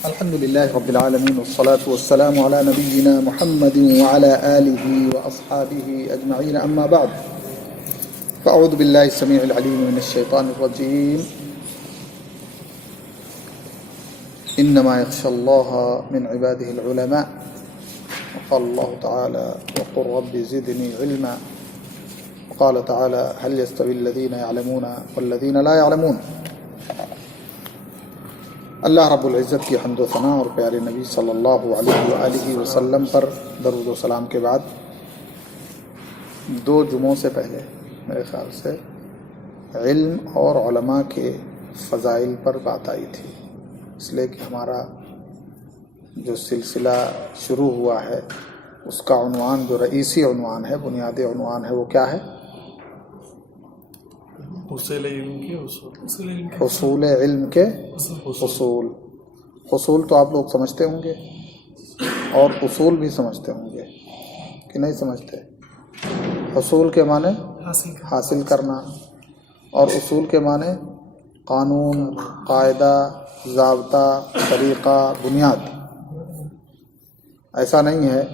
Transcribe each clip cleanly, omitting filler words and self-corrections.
الحمد لله رب العالمين والصلاة والسلام على نبينا محمد وعلى آله وأصحابه أجمعين أما بعد فأعوذ بالله السميع العليم من الشيطان الرجيم إنما يخشى الله من عباده العلماء وقال الله تعالى وقل رب زدني علما وقال تعالى هل يستوي الذين يعلمون والذين لا يعلمون. اللہ رب العزت کی حمد و ثنا اور پیارے نبی صلی اللہ علیہ وآلہ وسلم پر درود و سلام کے بعد 2 جمعوں سے پہلے میرے خیال سے علم اور علماء کے فضائل پر بات آئی تھی، اس لیے کہ ہمارا جو سلسلہ شروع ہوا ہے اس کا عنوان جو رئیسی عنوان ہے، بنیادی عنوان ہے، وہ کیا ہے؟ حصول علم کے حصول. حصول تو آپ لوگ سمجھتے ہوں گے اور اصول بھی سمجھتے ہوں گے کہ نہیں سمجھتے؟ حصول کے معنی حاصل کرنا اور اصول کے معنی قانون، قاعدہ، ضابطہ، طریقہ، بنیاد. ایسا نہیں ہے.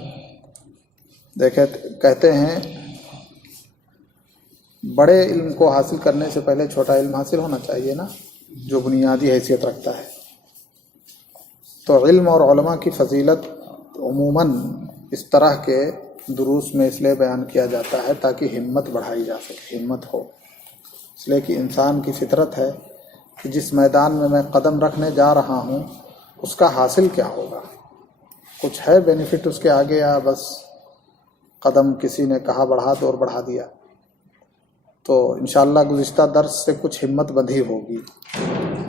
دیکھیں، کہتے ہیں بڑے علم کو حاصل کرنے سے پہلے چھوٹا علم حاصل ہونا چاہیے نا، جو بنیادی حیثیت رکھتا ہے. تو علم اور علماء کی فضیلت عموماً اس طرح کے دروس میں اس لیے بیان کیا جاتا ہے تاکہ ہمت بڑھائی جا سکے، ہمت ہو. اس لیے کہ انسان کی فطرت ہے کہ جس میدان میں میں قدم رکھنے جا رہا ہوں اس کا حاصل کیا ہوگا، کچھ ہے بینیفٹ اس کے آگے، یا بس قدم کسی نے کہا بڑھا دو اور بڑھا دیا. تو انشاءاللہ گزشتہ درس سے کچھ ہمت بندھی ہوگی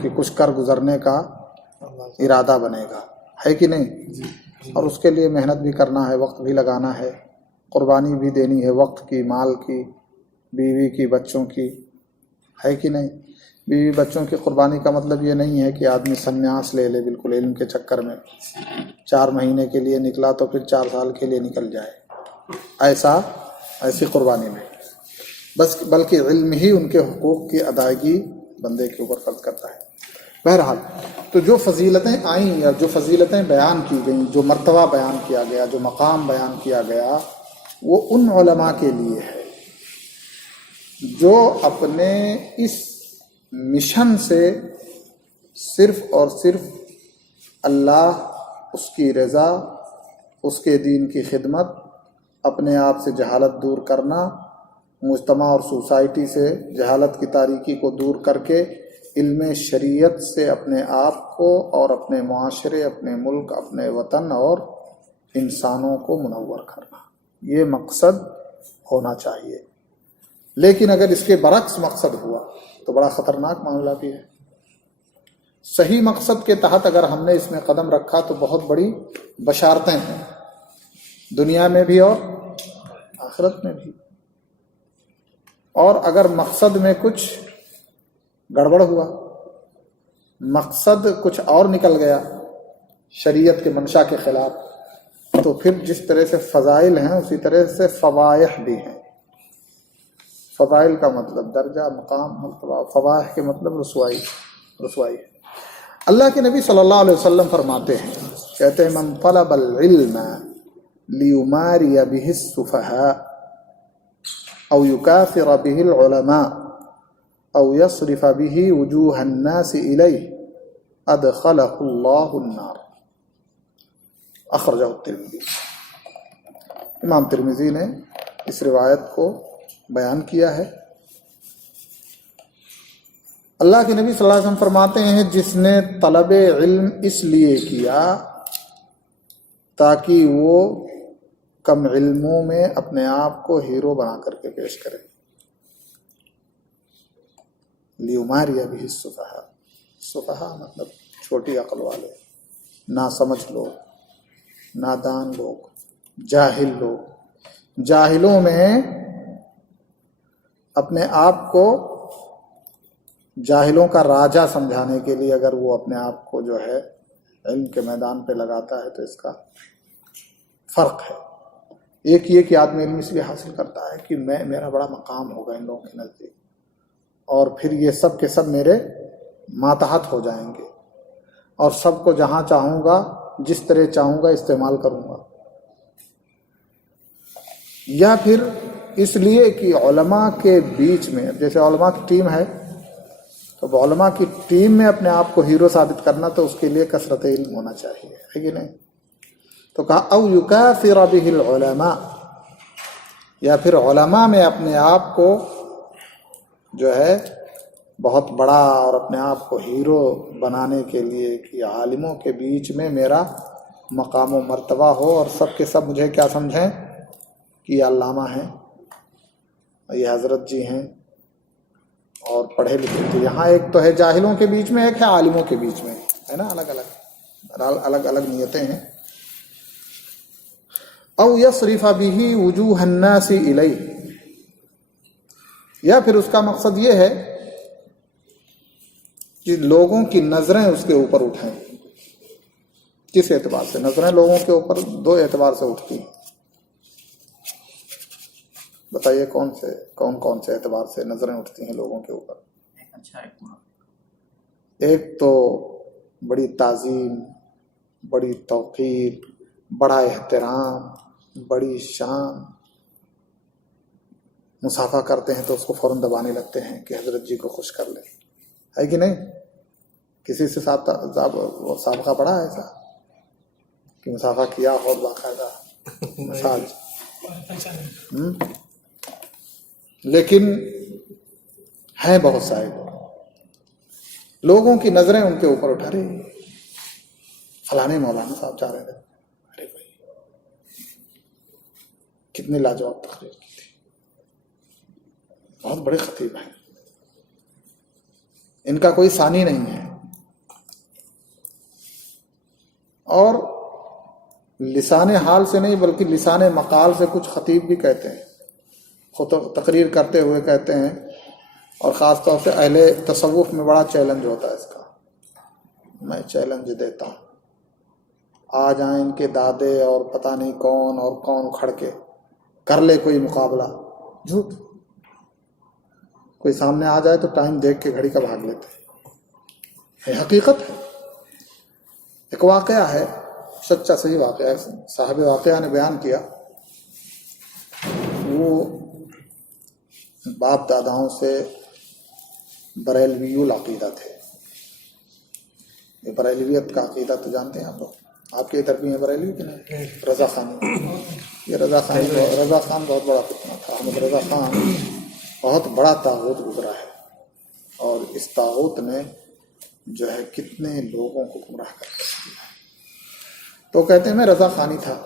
کہ کچھ کر گزرنے کا ارادہ بنے گا، ہے کہ نہیں؟ اور اس کے لیے محنت بھی کرنا ہے، وقت بھی لگانا ہے، قربانی بھی دینی ہے، وقت کی، مال کی، بیوی کی، بچوں کی، ہے کہ نہیں؟ بیوی بچوں کی قربانی کا مطلب یہ نہیں ہے کہ آدمی سنیاس لے لے بالکل علم کے چکر میں، 4 مہینے کے لیے نکلا تو پھر 4 سال کے لیے نکل جائے، ایسی قربانی میں، بلکہ علم ہی ان کے حقوق کی ادائیگی بندے کے اوپر فرض کرتا ہے. بہرحال تو جو فضیلتیں آئیں یا جو فضیلتیں بیان کی گئیں، جو مرتبہ بیان کیا گیا، جو مقام بیان کیا گیا، وہ ان علماء کے لیے ہے جو اپنے اس مشن سے صرف اور صرف اللہ، اس کی رضا، اس کے دین کی خدمت، اپنے آپ سے جہالت دور کرنا، مجتمع اور سوسائٹی سے جہالت کی تاریکی کو دور کر کے علم شریعت سے اپنے آپ کو اور اپنے معاشرے، اپنے ملک، اپنے وطن اور انسانوں کو منور کرنا، یہ مقصد ہونا چاہیے. لیکن اگر اس کے برعکس مقصد ہوا تو بڑا خطرناک معاملہ بھی ہے. صحیح مقصد کے تحت اگر ہم نے اس میں قدم رکھا تو بہت بڑی بشارتیں ہیں، دنیا میں بھی اور آخرت میں بھی. اور اگر مقصد میں کچھ گڑبڑ ہوا، مقصد کچھ اور نکل گیا شریعت کے منشا کے خلاف، تو پھر جس طرح سے فضائل ہیں اسی طرح سے فوائح بھی ہیں. فضائل کا مطلب درجہ، مقام، مرتبہ، فوائح کے مطلب رسوائی ہے. اللہ کے نبی صلی اللہ علیہ وسلم فرماتے ہیں، کہتے ہیں من طلب العلم لیماری بہ السفہاء او یکاثر بہ العلماء او یصرف بہ وجوہ الناس الیہ ادخلہ اللہ النار. اخرجہ الترمذی. امام ترمذی نے اس روایت کو بیان کیا ہے. اللہ کے نبی صلی اللہ علیہ وسلم فرماتے ہیں جس نے طلب علم اس لیے کیا تاکہ وہ کم علموں میں اپنے آپ کو ہیرو بنا کر کے پیش کرے. لیماری بہ السفہاء، سفہاء مطلب چھوٹی عقل والے، ناسمجھ لوگ، نادان لوگ، جاہل لوگ. جاہلوں میں اپنے آپ کو جاہلوں کا راجا سمجھانے کے لیے اگر وہ اپنے آپ کو جو ہے علم کے میدان پہ لگاتا ہے تو اس کا فرق ہے. ایک یہ کہ آدمی علم اس لیے حاصل کرتا ہے کہ میرا بڑا مقام ہوگا ان لوگوں کے نزدیک، اور پھر یہ سب کے سب میرے ماتحت ہو جائیں گے. اور سب کو جہاں چاہوں گا جس طرح چاہوں گا استعمال کروں گا، یا پھر اس لیے کہ علماء کے بیچ میں، جیسے علماء کی ٹیم ہے تو علماء کی ٹیم میں اپنے آپ کو ہیرو ثابت کرنا تو اس کے لیے کثرت علم ہونا چاہیے، ہے کہ نہیں؟ تو کہا او یکافر بہ العلماء، یا پھر علماء میں اپنے آپ کو جو ہے بہت بڑا اور اپنے آپ کو ہیرو بنانے کے لیے کہ عالموں کے بیچ میں میرا مقام و مرتبہ ہو اور سب کے سب مجھے کیا سمجھیں کہ یہ علامہ ہیں، یہ حضرت جی ہیں اور پڑھے لکھے تھے۔ یہاں ایک تو ہے جاہلوں کے بیچ میں، ایک ہے عالموں کے بیچ میں، ہے نا، الگ الگ نیتیں ہیں۔ او یصرف بہ وجوہ الناس الیہ، یا پھر اس کا مقصد یہ ہے کہ لوگوں کی نظریں اس کے اوپر اٹھیں۔ کس اعتبار سے نظریں لوگوں کے اوپر؟ دو اعتبار سے اٹھتی ہیں، بتائیے کون سے اعتبار سے نظریں اٹھتی ہیں لوگوں کے اوپر؟ ایک تو بڑی تعظیم، بڑی توقیر، بڑا احترام، بڑی شان، مصافحہ کرتے ہیں تو اس کو فوراً دبانے لگتے ہیں کہ حضرت جی کو خوش کر لیں، ہے کہ نہیں؟ کسی سے سابقہ پڑا ہے ایسا کہ مصافحہ کیا اور باقاعدہ مثال؟ لیکن ہیں بہت سارے لوگوں کی نظریں ان کے اوپر اٹھا رہی، فلانے مولانا صاحب جا رہے تھے، ارے بھائی کتنی لاجواب تقریر کی تھی، بہت بڑے خطیب ہیں، ان کا کوئی ثانی نہیں ہے۔ اور لسان حال سے نہیں بلکہ لسان مقال سے کچھ خطیب بھی کہتے ہیں، خود تقریر کرتے ہوئے کہتے ہیں، اور خاص طور سے اہل تصوف میں بڑا چیلنج ہوتا ہے اس کا، میں چیلنج دیتا ہوں، آ جائیں ان کے دادے اور پتہ نہیں کون اور کون اکھڑ کے کر لے کوئی مقابلہ، جھوٹ، کوئی سامنے آ جائے تو ٹائم دیکھ کے گھڑی کا بھاگ لیتے ہیں، حقیقت ہے۔ ایک واقعہ ہے، سچا صحیح واقعہ ہے، صاحب واقعہ نے بیان کیا، وہ باپ داداؤں سے بریلوی العقیدہ تھے۔ یہ بریلویت کا عقیدہ تو جانتے ہیں آپ لوگ، آپ کے ادھر بھی ہیں بریلوی کہ نہیں؟ رضا خانی، یہ رضا خان بہت بڑا فتنہ تھا۔ احمد رضا خان بہت بڑا طاغوت گزرا ہے، اور اس طاغوت نے جو ہے کتنے لوگوں کو گمراہ کر دیا۔ تو کہتے ہیں میں رضا خانی تھا،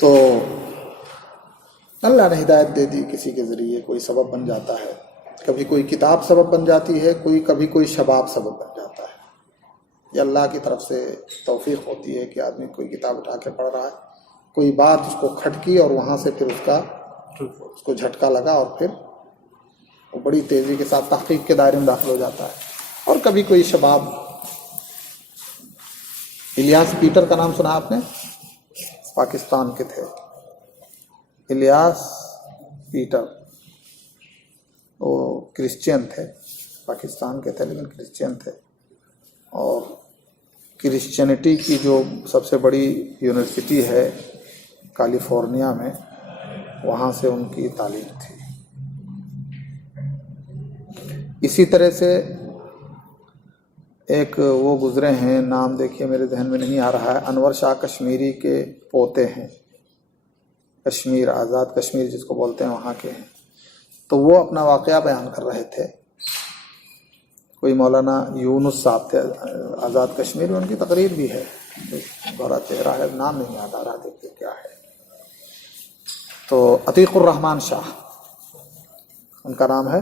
تو اللہ نے ہدایت دے دی، کسی کے ذریعے کوئی سبب بن جاتا ہے، کبھی کوئی کتاب سبب بن جاتی ہے، کبھی کوئی شباب سبب بن جاتا ہے۔ یہ اللہ کی طرف سے توفیق ہوتی ہے کہ آدمی کوئی کتاب اٹھا کے پڑھ رہا ہے، کوئی بات اس کو کھٹکی اور وہاں سے پھر اس کو جھٹکا لگا اور پھر وہ بڑی تیزی کے ساتھ تحقیق کے دائرے میں داخل ہو جاتا ہے۔ اور کبھی کوئی شباب، الیاس پیٹر کا نام سنا آپ نے؟ پاکستان کے تھے الیاس پیٹر، وہ کرسچین تھے، پاکستان کے تھے لیکن کرسچین تھے، اور کرسچینٹی کی جو سب سے بڑی یونیورسٹی ہے کیلیفورنیا میں، وہاں سے ان کی تعلیم تھی۔ اسی طرح سے ایک وہ گزرے ہیں، نام دیکھیے میرے ذہن میں نہیں آ رہا ہے، انور شاہ کشمیری کے پوتے ہیں، کشمیر، آزاد کشمیر جس کو بولتے ہیں، وہاں کے ہیں۔ تو وہ اپنا واقعہ بیان کر رہے تھے، کوئی مولانا یونس صاحب تھے آزاد کشمیر میں، ان کی تقریر بھی ہے، بڑا چہرہ ہے، نام نہیں یاد آ رہا، دیکھیے کیا ہے۔ تو عتیق الرحمان شاہ ان کا نام ہے،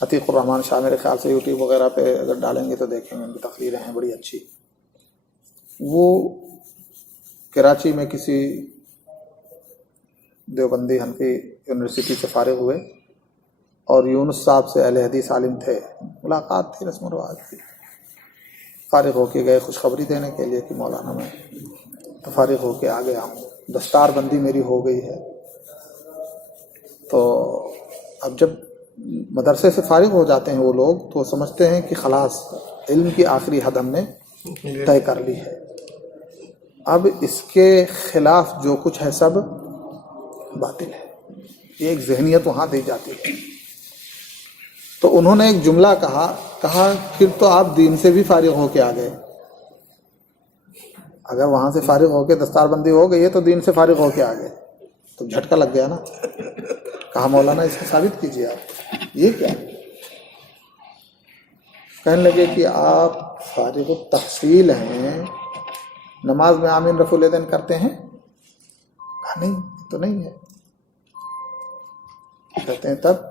عتیق الرحمان شاہ، میرے خیال سے یوٹیوب وغیرہ پہ اگر ڈالیں گے تو دیکھیں گے، ان کی تقریریں ہیں بڑی اچھی۔ وہ کراچی میں کسی دیوبندی حنفی یونیورسٹی سے فارغ ہوئے، اور یونس صاحب سے اہل حدیث عالم تھے، ملاقات تھی، رسم و رواج تھی، فارغ ہو کے گئے خوشخبری دینے کے لیے کہ مولانا میں تو فارغ ہو کے آ گیا ہوں، دستار بندی میری ہو گئی ہے۔ تو اب جب مدرسے سے فارغ ہو جاتے ہیں وہ لوگ تو سمجھتے ہیں کہ خلاص علم کی آخری حد ہم نے طے کر لی ہے، اب اس کے خلاف جو کچھ ہے سب باطل ہے، یہ ایک ذہنیت وہاں دی جاتی ہے۔ تو انہوں نے ایک جملہ کہا پھر تو آپ دین سے بھی فارغ ہو کے آ گئے، اگر وہاں سے فارغ ہو کے دستار بندی ہو گئی ہے تو دین سے فارغ ہو کے آ گئے، تو جھٹکا لگ گیا نا۔ کہا مولانا اس کو ثابت کیجیے آپ، یہ کیا؟ کہنے لگے کہ آپ فارغ التحصیل ہیں، نماز میں آمین رفع الیدین کرتے ہیں؟ کہا نہیں، تو نہیں ہے۔ کہتے ہیں تب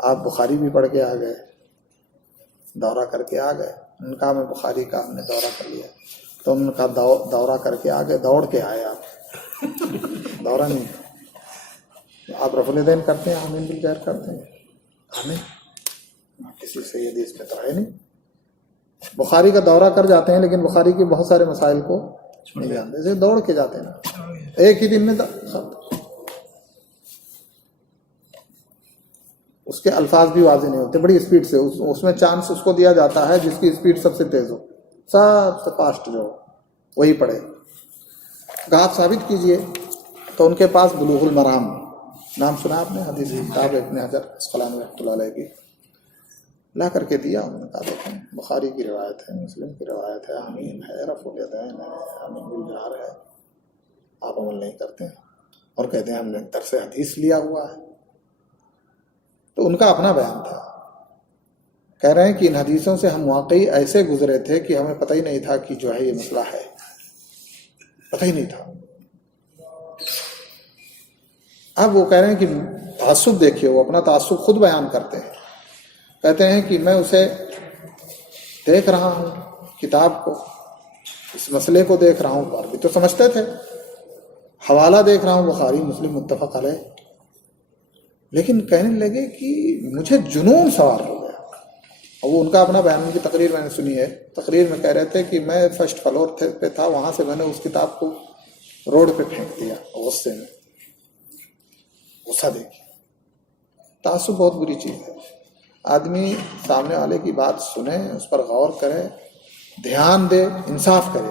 آپ بخاری بھی پڑھ کے آ گئے، دورہ کر کے آ گئے؟ ان کا میں بخاری کا ہم نے دورہ کر لیا۔ تو ان کا دورہ کر کے آ گئے، دوڑ کے آئے آپ، دورہ نہیں۔ آپ رفع الیدین کرتے ہیں، آمین بالجہر کرتے ہیں؟ نہیں، کسی سے یہ حدیث میں تو ہے نہیں۔ بخاری کا دورہ کر جاتے ہیں لیکن بخاری کے بہت سارے مسائل کو نہیں جانتے، اسے دوڑ کے جاتے ہیں نا، ایک ہی دن میں اس کے الفاظ بھی واضح نہیں ہوتے، بڑی اسپیڈ سے اس میں چانس اس کو دیا جاتا ہے جس کی اسپیڈ سب سے تیز ہو، سب سے فاسٹ جو ہو وہی پڑھے۔ کہا آپ ثابت کیجئے۔ تو ان کے پاس بلوغ المرام نام سنا آپ نے، حدیث کی کتاب ابن حجر عسقلانی رحمۃ اللہ علیہ کی، لا کر کے دیا۔ انہوں نے کہا دیکھیں بخاری کی روایت ہے، مسلم کی روایت ہے، آمین ہے، رفع الیدین ہے، آمین بالجہر ہے، آپ عمل نہیں کرتے ہیں اور کہتے ہیں ہم نے درس حدیث لیا ہوا ہے۔ تو ان کا اپنا بیان تھا، کہہ رہے ہیں کہ ان حدیثوں سے ہم واقعی ایسے گزرے تھے کہ ہمیں پتہ ہی نہیں تھا کہ جو ہے یہ مسئلہ ہے، پتہ ہی نہیں تھا۔ اب وہ کہہ رہے ہیں کہ تعصب دیکھیے، وہ اپنا تعصب خود بیان کرتے ہیں، کہتے ہیں کہ میں اسے دیکھ رہا ہوں، کتاب کو، اس مسئلے کو دیکھ رہا ہوں، عربی تو سمجھتے تھے، حوالہ دیکھ رہا ہوں بخاری مسلم متفق علیہ، لیکن کہنے لگے کہ مجھے جنون سوار ہو گیا۔ اور وہ ان کا اپنا بیان کی تقریر میں نے سنی ہے، تقریر میں کہہ رہے تھے کہ میں فرسٹ فلور پہ تھا، وہاں سے میں نے اس کتاب کو روڈ پہ پھینک دیا غصے میں۔ غصہ دیکھیے، تعصب بہت بری چیز ہے۔ آدمی سامنے والے کی بات سنے، اس پر غور کرے، دھیان دے، انصاف کرے،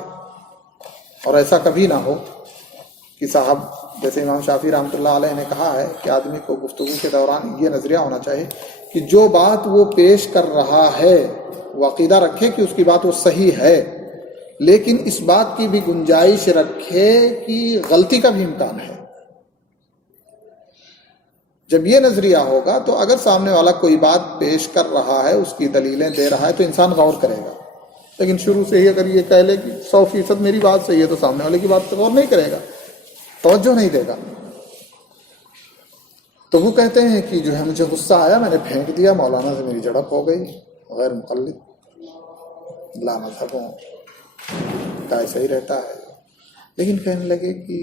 اور ایسا کبھی نہ ہو کہ صاحب جیسے امام شافعی رحمۃ اللہ علیہ نے کہا ہے کہ آدمی کو گفتگو کے دوران یہ نظریہ ہونا چاہیے کہ جو بات وہ پیش کر رہا ہے وہ عقیدہ رکھے کہ اس کی بات وہ صحیح ہے، لیکن اس بات کی بھی گنجائش رکھے کہ غلطی کا بھی امکان ہے۔ جب یہ نظریہ ہوگا تو اگر سامنے والا کوئی بات پیش کر رہا ہے، اس کی دلیلیں دے رہا ہے، تو انسان غور کرے گا۔ لیکن شروع سے ہی اگر یہ کہہ لے کہ 100% میری بات صحیح ہے، تو سامنے والے کی بات پہ غور نہیں کرے گا، توجہ نہیں دے گا۔ تو وہ کہتے ہیں کہ جو ہے مجھے غصہ آیا، میں نے پھینک دیا، مولانا سے میری جھڑپ ہو گئی، غیر مقلد لا مذہبوں کا ایسا ہی رہتا ہے۔ لیکن کہنے لگے کہ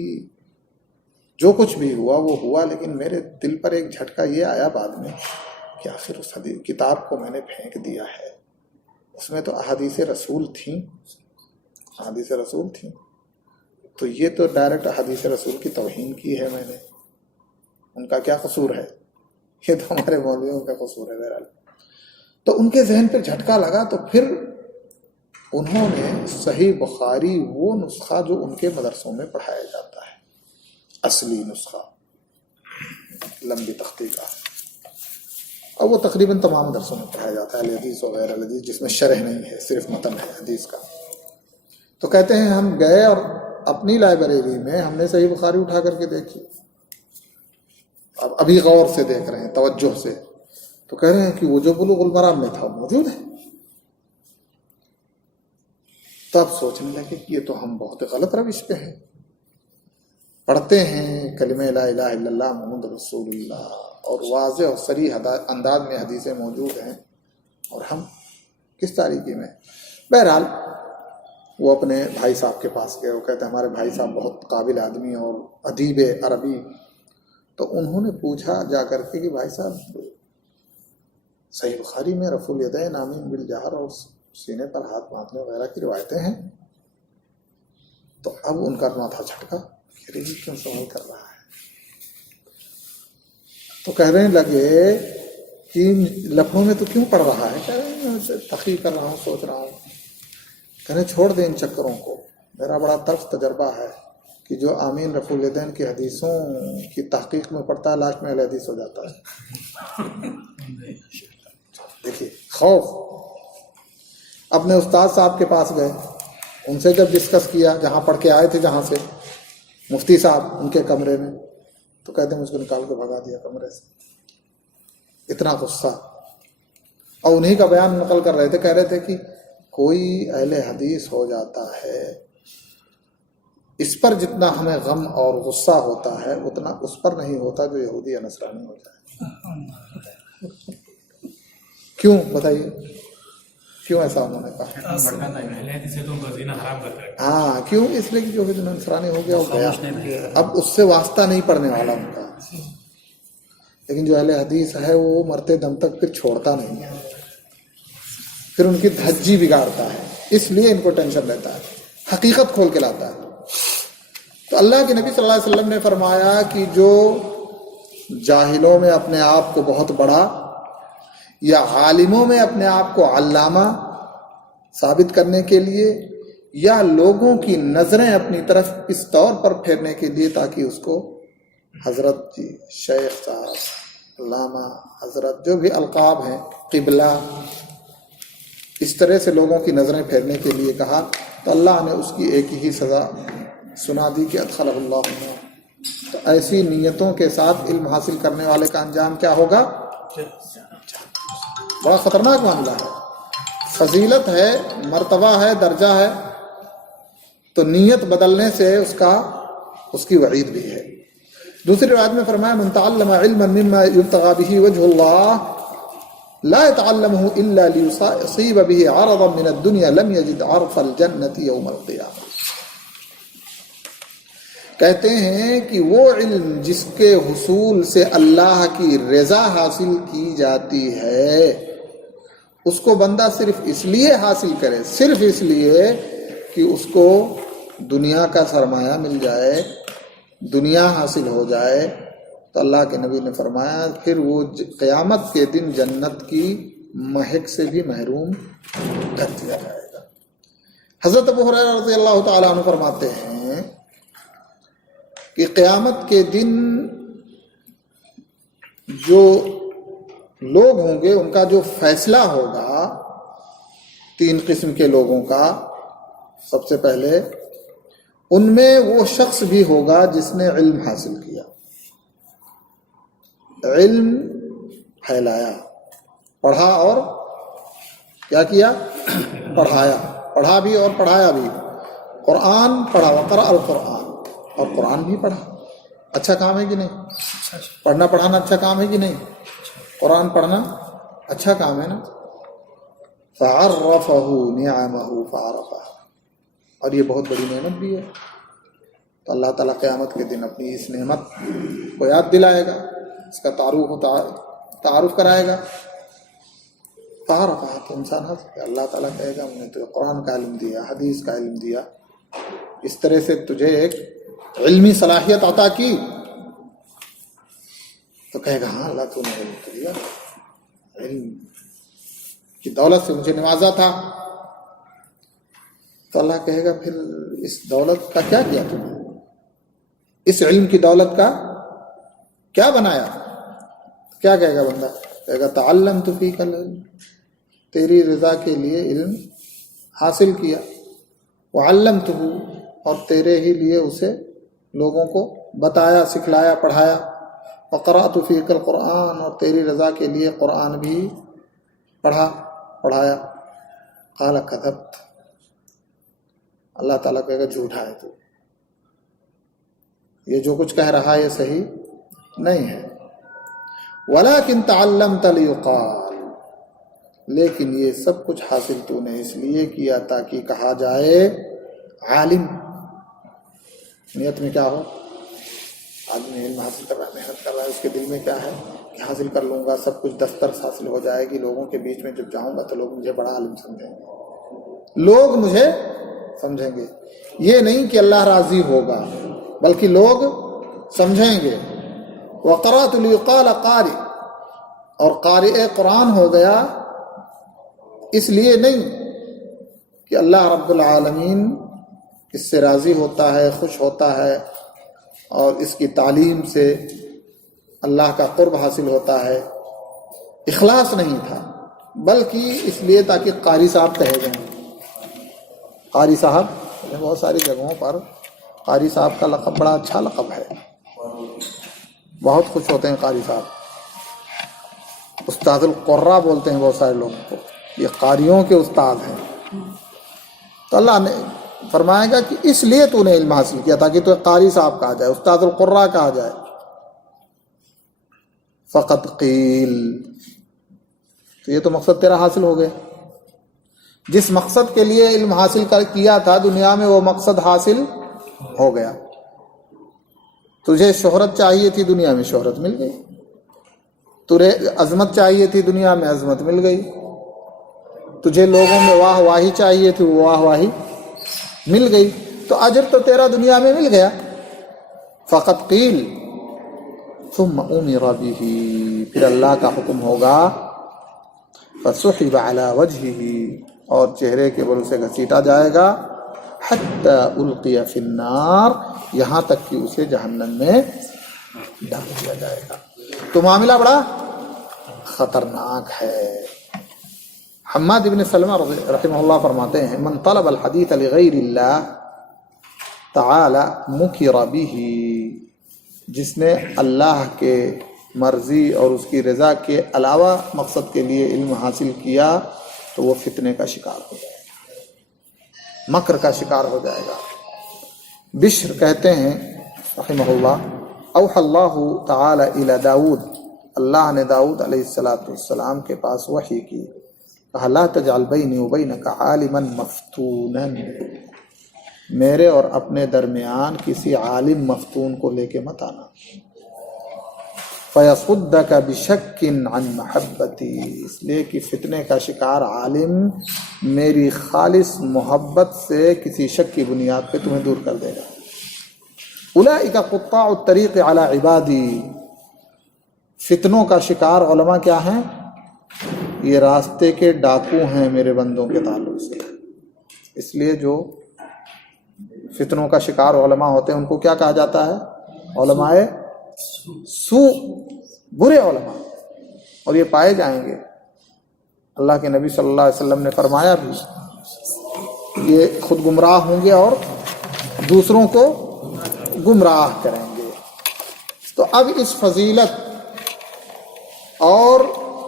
جو کچھ بھی ہوا وہ ہوا، لیکن میرے دل پر ایک جھٹکا یہ آیا بعد میں کہ آخر اس کتاب کو میں نے پھینک دیا ہے، اس میں تو احادیث رسول تھیں، احادیث رسول تھیں، تو یہ تو ڈائریکٹ احادیث رسول کی توہین کی ہے میں نے، ان کا کیا قصور ہے؟ یہ تو ہمارے مولویوں کا قصور ہے بہرحال۔ تو ان کے ذہن پہ جھٹکا لگا، تو پھر انہوں نے صحیح بخاری وہ نسخہ جو ان کے مدرسوں میں پڑھایا جاتا ہے، اصلی نسخہ لمبی تختی کا، اور وہ تقریباً تمام درسوں میں پڑھایا جاتا ہے، الحدیث وغیر الحدیث، جس میں شرح نہیں ہے، صرف متن ہے حدیث کا۔ تو کہتے ہیں ہم گئے اور اپنی لائبریری میں ہم نے صحیح بخاری اٹھا کر کے دیکھی، اب ابھی غور سے دیکھ رہے ہیں، توجہ سے، تو کہہ رہے ہیں کہ وہ جو بلوغ المرام میں تھا موجود ہے۔ تب سوچنے لگے کہ یہ تو ہم بہت غلط روش پہ ہیں، پڑھتے ہیں کلمہ لا الہ الا اللہ محمد رسول اللہ، اور واضح اور صریح انداز میں حدیثیں موجود ہیں، اور ہم کس طریقے میں۔ بہرحال وہ اپنے بھائی صاحب کے پاس گئے، وہ کہتے ہیں ہمارے بھائی صاحب بہت قابل آدمی اور ادیب عربی۔ تو انہوں نے پوچھا جا کر کے کہ بھائی صاحب صحیح بخاری میں رفع الیدین آمین بالجہر اور سینے پر ہاتھ باندھنے وغیرہ کی روایتیں ہیں؟ تو اب ان کا ماتھا چھٹکا کہ یہ کیوں سوال کر رہا ہے۔ تو کہنے لگے کہ لفظوں میں تو کیوں پڑھ رہا ہے؟ کہہ رہے ہیں تحقیق کر رہا ہوں، سوچ رہا ہوں. کہنے چھوڑ دیں ان چکروں کو. میرا بڑا تلخ تجربہ ہے کہ جو آمین رفیع الیدین کی حدیثوں کی تحقیق میں پڑھتا ہے لاسٹ میں اہل حدیث ہو جاتا ہے. دیکھیے خوف. اپنے استاد صاحب کے پاس گئے، ان سے جب ڈسکس کیا، جہاں پڑھ کے آئے تھے، جہاں سے مفتی صاحب ان کے کمرے میں، تو کہتے ہیں مجھ کو نکال کے بھگا دیا کمرے سے. اتنا غصہ. اور انہی کا بیان نقل کر رہے تھے، کہہ رہے تھے کہ کوئی اہل حدیث ہو جاتا ہے، اس پر جتنا ہمیں غم اور غصہ ہوتا ہے اتنا اس پر نہیں ہوتا جو یہودی یا نصرانی ہو جائے. کیوں بتائیے، کیوں ایسا انہوں نے کہا؟ ہاں کیوں؟ اس لیے کہ جو نصرانی ہو گیا وہ گیا، اب اس سے واسطہ نہیں پڑنے والا ان کا. لیکن جو اہل حدیث ہے وہ مرتے دم تک پھر چھوڑتا نہیں ہے، پھر ان کی دھجی بگاڑتا ہے، اس لیے ان کو ٹینشن رہتا ہے، حقیقت کھول کے لاتا ہے. تو اللہ کے نبی صلی اللہ علیہ وسلم نے فرمایا کہ جو جاہلوں میں اپنے آپ کو بہت بڑا یا عالموں میں اپنے آپ کو علامہ ثابت کرنے کے لیے یا لوگوں کی نظریں اپنی طرف اس طور پر پھیرنے کے لیے تاکہ اس کو حضرت جی، شیخ صاحب، علامہ، حضرت، جو بھی القاب ہیں، قبلہ، اس طرح سے لوگوں کی نظریں پھیرنے کے لیے کہا، تو اللہ نے اس کی ایک ہی سزا سنا دی کہ ادخلہ اللہ النار. تو ایسی نیتوں کے ساتھ علم حاصل کرنے والے کا انجام کیا ہوگا؟ بڑا خطرناک معاملہ ہے. فضیلت ہے، مرتبہ ہے، درجہ ہے، تو نیت بدلنے سے اس کی وعید بھی ہے. دوسری روایت میں فرمایا من تعلم علما مما يبتغى به وجه الله لا يتعلمه الا ليصيب به عرضا من الدنيا لم يجد عرف الجنة يوم القيامة. کہتے ہیں کہ وہ علم جس کے حصول سے اللہ کی رضا حاصل کی جاتی ہے، اس کو بندہ صرف اس لیے حاصل کرے، صرف اس لیے کہ اس کو دنیا کا سرمایہ مل جائے، دنیا حاصل ہو جائے، تو اللہ کے نبی نے فرمایا پھر وہ قیامت کے دن جنت کی مہک سے بھی محروم کر دیا جائے گا. حضرت ابو ہریرہ رضی اللہ تعالیٰ عنہ فرماتے ہیں کہ قیامت کے دن جو لوگ ہوں گے ان کا جو فیصلہ ہوگا، 3 قسم کے لوگوں کا. سب سے پہلے ان میں وہ شخص بھی ہوگا جس نے علم حاصل کیا، علم پھیلایا، پڑھا اور کیا کیا؟ پڑھایا، پڑھا بھی اور پڑھایا بھی. قرآن پڑھا، وقرأ القرآن، اور قرآن بھی پڑھا. اچھا کام ہے کہ نہیں؟ پڑھنا پڑھانا اچھا کام ہے کہ نہیں؟ قرآن پڑھنا اچھا کام ہے نا. فَعَرَّفَهُ نِعَمَهُ فَعَرَفَهَا، اور یہ بہت بڑی نعمت بھی ہے. تو اللہ تعالیٰ قیامت کے دن اپنی اس نعمت کو یاد دلائے گا، اس کا تعارف کرائے گا. فَعَرَفَهَا، تو انسان ہنس، اللہ تعالیٰ کہے گا میں نے تو قرآن کا علم دیا، حدیث کا علم دیا، اس طرح سے تجھے ایک علمی صلاحیت عطا کی. تو کہے گا ہاں اللہ تو نے علم تو دیا، علم کی دولت سے مجھے نوازا تھا. تو اللہ کہے گا پھر اس دولت کا کیا کیا تم نے؟ اس علم کی دولت کا کیا بنایا؟ کیا کہے گا بندہ؟ کہے گا تعلمت فیک العلم، تیری رضا کے لیے علم حاصل کیا. وعلمتہ، اور تیرے ہی لیے اسے لوگوں کو بتایا، سکھلایا، پڑھایا. وقرأت فیک القرآن، اور تیری رضا کے لیے قرآن بھی پڑھایا. قال کذبت، اللہ تعالیٰ کہے گا جھوٹا ہے تو، یہ جو کچھ کہہ رہا ہے یہ صحیح نہیں ہے. ولیکن تعلمت لیقال، لیکن یہ سب کچھ حاصل تو نے اس لیے کیا تاکہ کہا جائے عالم. نیت میں کیا ہو؟ آدمی علم حاصل کر رہا ہے، محنت کر رہا ہے، اس کے دل میں کیا ہے کہ حاصل کر لوں گا، سب کچھ دسترس حاصل ہو جائے گی، لوگوں کے بیچ میں جب جاؤں گا تو لوگ مجھے بڑا عالم سمجھیں گے، لوگ مجھے سمجھیں گے. یہ نہیں کہ اللہ راضی ہوگا، بلکہ لوگ سمجھیں گے. وقرأت لیقال قاری، اور قارئ قرآن ہو گیا اس لیے نہیں کہ اللہ رب العالمین اس سے راضی ہوتا ہے، خوش ہوتا ہے، اور اس کی تعلیم سے اللہ کا قرب حاصل ہوتا ہے، اخلاص نہیں تھا، بلکہ اس لیے تاکہ قاری صاحب کہے جائیں۔ قاری صاحب بہت ساری جگہوں پر قاری صاحب کا لقب بڑا اچھا لقب ہے، بہت خوش ہوتے ہیں قاری صاحب۔ استاد القرا بولتے ہیں بہت سارے لوگوں کو، یہ قاریوں کے استاد ہیں۔ تو اللہ نے فرمائے گا کہ اس لیے تو نے علم حاصل کیا تاکہ تو قاری صاحب کہا جائے، استاد القرا کہا جائے۔ فقط قیل، تو یہ تو مقصد تیرا حاصل ہو گیا، جس مقصد کے لیے علم حاصل کیا تھا دنیا میں وہ مقصد حاصل ہو گیا۔ تجھے شہرت چاہیے تھی، دنیا میں شہرت مل گئی۔ تجھے عظمت چاہیے تھی، دنیا میں عظمت مل گئی۔ تجھے لوگوں میں واہ واہی چاہیے تھی، وہ واہ واہی مل گئی، تو اجر تو تیرا دنیا میں مل گیا۔ فقط قیل ثم امر به، پھر اللہ کا حکم ہوگا فسحب على وجهه، اور چہرے کے بل سے گھسیٹا جائے گا، حتى القی فی النار، یہاں تک کہ اسے جہنم میں ڈال دیا جائے گا۔ تو معاملہ بڑا خطرناک ہے۔ حماد بن سلمہ رحمہ اللہ فرماتے ہیں من طلب الحدیث لغیر اللہ تعالی مکر به، جس نے اللہ کے مرضی اور اس کی رضا کے علاوہ مقصد کے لیے علم حاصل کیا تو وہ فتنے کا شکار ہو جائے گا، مکر کا شکار ہو جائے گا۔ بشر کہتے ہیں رحمہ اللہ اوحى اللہ تعالی الی داود، اللہ نے داؤد علیہ السلام کے پاس وحی کی، کہا لا تجعل بینی وبینک عالما مفتونا، میرے اور اپنے درمیان کسی عالم مفتون کو لے کے مت آنا، فیصدک بشک عن محبتی، اس لیے کہ فتنے کا شکار عالم میری خالص محبت سے کسی شک کی بنیاد پہ تمہیں دور کر دے گا۔ اولئک قطاع الطریق علی عبادی، فتنوں کا شکار علماء کیا ہیں؟ یہ راستے کے ڈاکو ہیں میرے بندوں کے تعلق سے۔ اس لیے جو فتنوں کا شکار علماء ہوتے ہیں ان کو کیا کہا جاتا ہے؟ علماء سوء، برے علماء، اور یہ پائے جائیں گے۔ اللہ کے نبی صلی اللہ علیہ وسلم نے فرمایا بھی یہ خود گمراہ ہوں گے اور دوسروں کو گمراہ کریں گے۔ تو اب اس فضیلت اور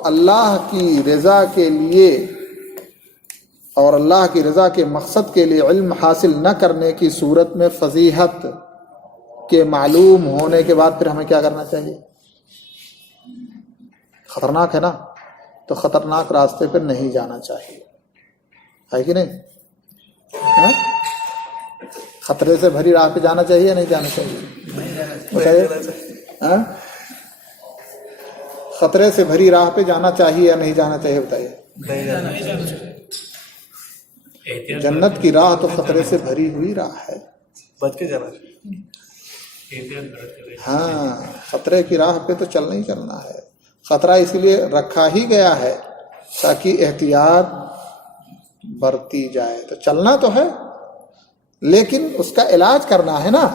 اللہ کی رضا کے لیے اور اللہ کی رضا کے مقصد کے لیے علم حاصل نہ کرنے کی صورت میں فضیحت کے معلوم ہونے کے بعد پھر ہمیں کیا کرنا چاہیے؟ خطرناک ہے نا، تو خطرناک راستے پر نہیں جانا چاہیے، ہے کہ نہیں؟ خطرے سے بھری راہ پہ جانا چاہیے یا نہیں جانا چاہیے؟ بتائیے، خطرے سے بھری راہ پہ جانا چاہیے یا نہیں جانا چاہیے؟ بتائیے۔ جنت کی راہ تو خطرے سے بھری ہوئی راہ ہے، بچ کے جانا، ہاں، خطرے کی راہ پہ تو چلنا ہی چلنا ہے۔ خطرہ اس لیے رکھا ہی گیا ہے تاکہ احتیاط برتی جائے، تو چلنا تو ہے لیکن اس کا علاج کرنا ہے نا۔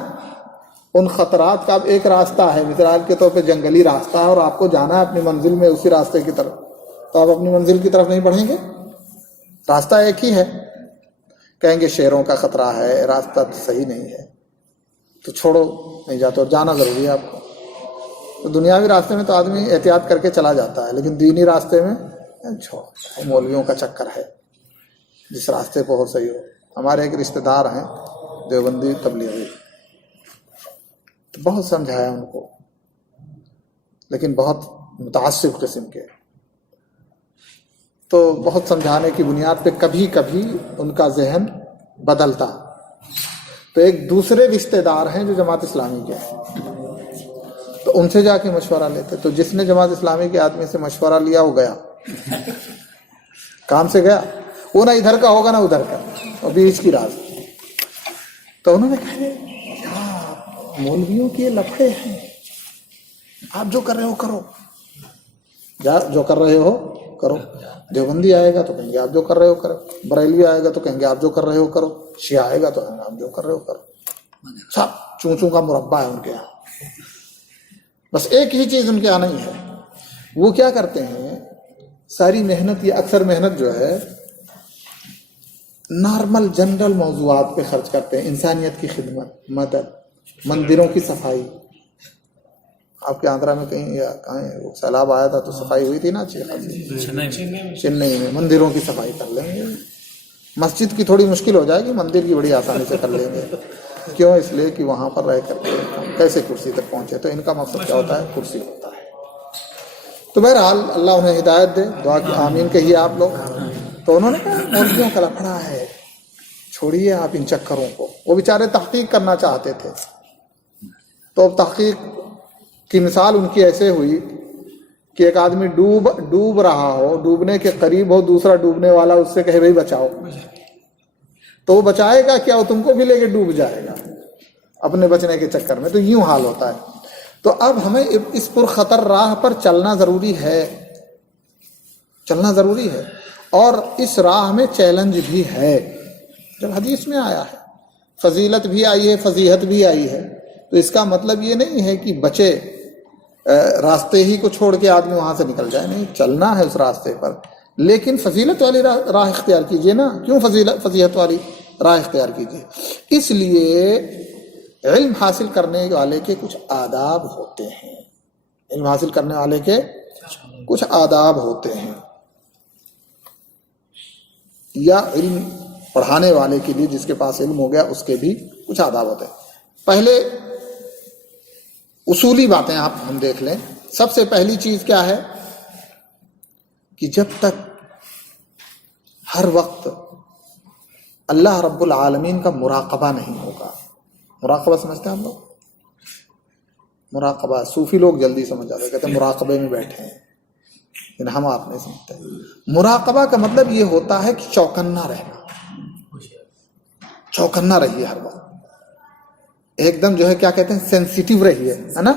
ان خطرات کا اب ایک راستہ ہے، مثال کے طور پہ جنگلی راستہ ہے اور آپ کو جانا ہے اپنی منزل میں اسی راستے کی طرف، تو آپ اپنی منزل کی طرف نہیں بڑھیں گے، راستہ ایک ہی ہے۔ کہیں گے شیروں کا خطرہ ہے، راستہ تو صحیح نہیں ہے، تو چھوڑو نہیں جاتے، اور جانا ضروری ہے آپ کو۔ تو دنیاوی راستے میں تو آدمی احتیاط کر کے چلا جاتا ہے، لیکن دینی راستے میں چھوڑ، مولویوں کا چکر ہے، جس راستے پہ ہو صحیح ہو۔ ہمارے ایک رشتہ دار ہیں دیوبندی تبلیغی، تو بہت سمجھایا ان کو، لیکن بہت متعصب قسم کے، تو بہت سمجھانے کی بنیاد پہ کبھی کبھی ان کا ذہن بدلتا۔ تو ایک دوسرے رشتہ دار ہیں جو جماعت اسلامی کے ہیں، تو ان سے جا کے مشورہ لیتے، تو جس نے جماعت اسلامی کے آدمی سے مشورہ لیا وہ گیا، کام سے گیا، وہ نہ ادھر کا ہوگا نہ ادھر کا، اور بیچ کی راز۔ تو انہوں نے کہا مولویوں کے یہ لفڑے ہیں، آپ جو کر رہے ہو کرو، جو کر رہے ہو کرو. دیوبندی آئے گا تو کہیں گے آپ جو کر رہے ہو کرو، بریلوی آئے گا تو کہیں گے آپ جو کر رہے ہو کرو، شیعہ آئے گا تو کہیں گے آپ جو کر رہے ہو کرو. سب چون چون کا مربع ہے ان کے یہاں. بس ایک ہی چیز ان کے یہاں نہیں ہے. وہ کیا کرتے ہیں، ساری محنت یا اکثر محنت جو ہے نارمل جنرل موضوعات پہ خرچ کرتے ہیں. انسانیت کی خدمت، مدد، مندروں کی صفائی. آپ کے آندھرا میں کہیں یا کہیں وہ سیلاب آیا تھا تو صفائی ہوئی تھی نا اچھی خاصی، چنئی میں مندروں کی صفائی کر لیں گے. مسجد کی تھوڑی مشکل ہو جائے گی، مندر کی بڑی آسانی سے کر لیں گے. کیوں؟ اس لیے کہ وہاں پر رہ کر کے کیسے کرسی تک پہنچے. تو ان کا مقصد کیا ہوتا ہے؟ کرسی ہوتا ہے. تو بہرحال اللہ انہیں ہدایت دے. دعا کی آمین کہیے آپ لوگ. تو انہوں نے کہا مولویوں کا لفڑا ہے، چھوڑیے آپ ان چکروں کو. وہ بیچارے تحقیق کرنا چاہتے تھے. تو تحقیق کی مثال ان کی ایسے ہوئی کہ ایک آدمی ڈوب رہا ہو، ڈوبنے کے قریب ہو، دوسرا ڈوبنے والا اس سے کہے بھائی بچاؤ. تو وہ بچائے گا کیا؟ وہ تم کو بھی لے کے ڈوب جائے گا اپنے بچنے کے چکر میں. تو یوں حال ہوتا ہے. تو اب ہمیں اس پرخطر راہ پر چلنا ضروری ہے، چلنا ضروری ہے. اور اس راہ میں چیلنج بھی ہے. جب حدیث میں آیا ہے، فضیلت بھی آئی ہے، فضیحت بھی آئی ہے، تو اس کا مطلب یہ نہیں ہے کہ بچے راستے ہی کو چھوڑ کے آدمی وہاں سے نکل جائے. نہیں، چلنا ہے اس راستے پر، لیکن فضیلت والی راہ اختیار کیجیے نا. کیوں فضیلت والی راہ اختیار کیجیے؟ اس لیے علم حاصل کرنے والے کے کچھ آداب ہوتے ہیں. علم حاصل کرنے والے کے کچھ آداب ہوتے ہیں، یا علم پڑھانے والے کے لیے جس کے پاس علم ہو گیا اس کے بھی کچھ آداب ہوتے ہیں. پہلے اصولی باتیں آپ ہم دیکھ لیں. سب سے پہلی چیز کیا ہے کہ جب تک ہر وقت اللہ رب العالمین کا مراقبہ نہیں ہوگا. مراقبہ سمجھتے ہیں ہم لوگ؟ مراقبہ صوفی لوگ جلدی سمجھ جاتے ہیں، کہتے ہیں مراقبے میں بیٹھے ہیں، لیکن ہم آپ نہیں سمجھتے. مراقبہ کا مطلب یہ ہوتا ہے کہ چوکنا رہنا. چوکنا رہیے ہر وقت، ایک دم جو ہے کیا کہتے ہیں سینسیٹیو رہیے، ہے نا.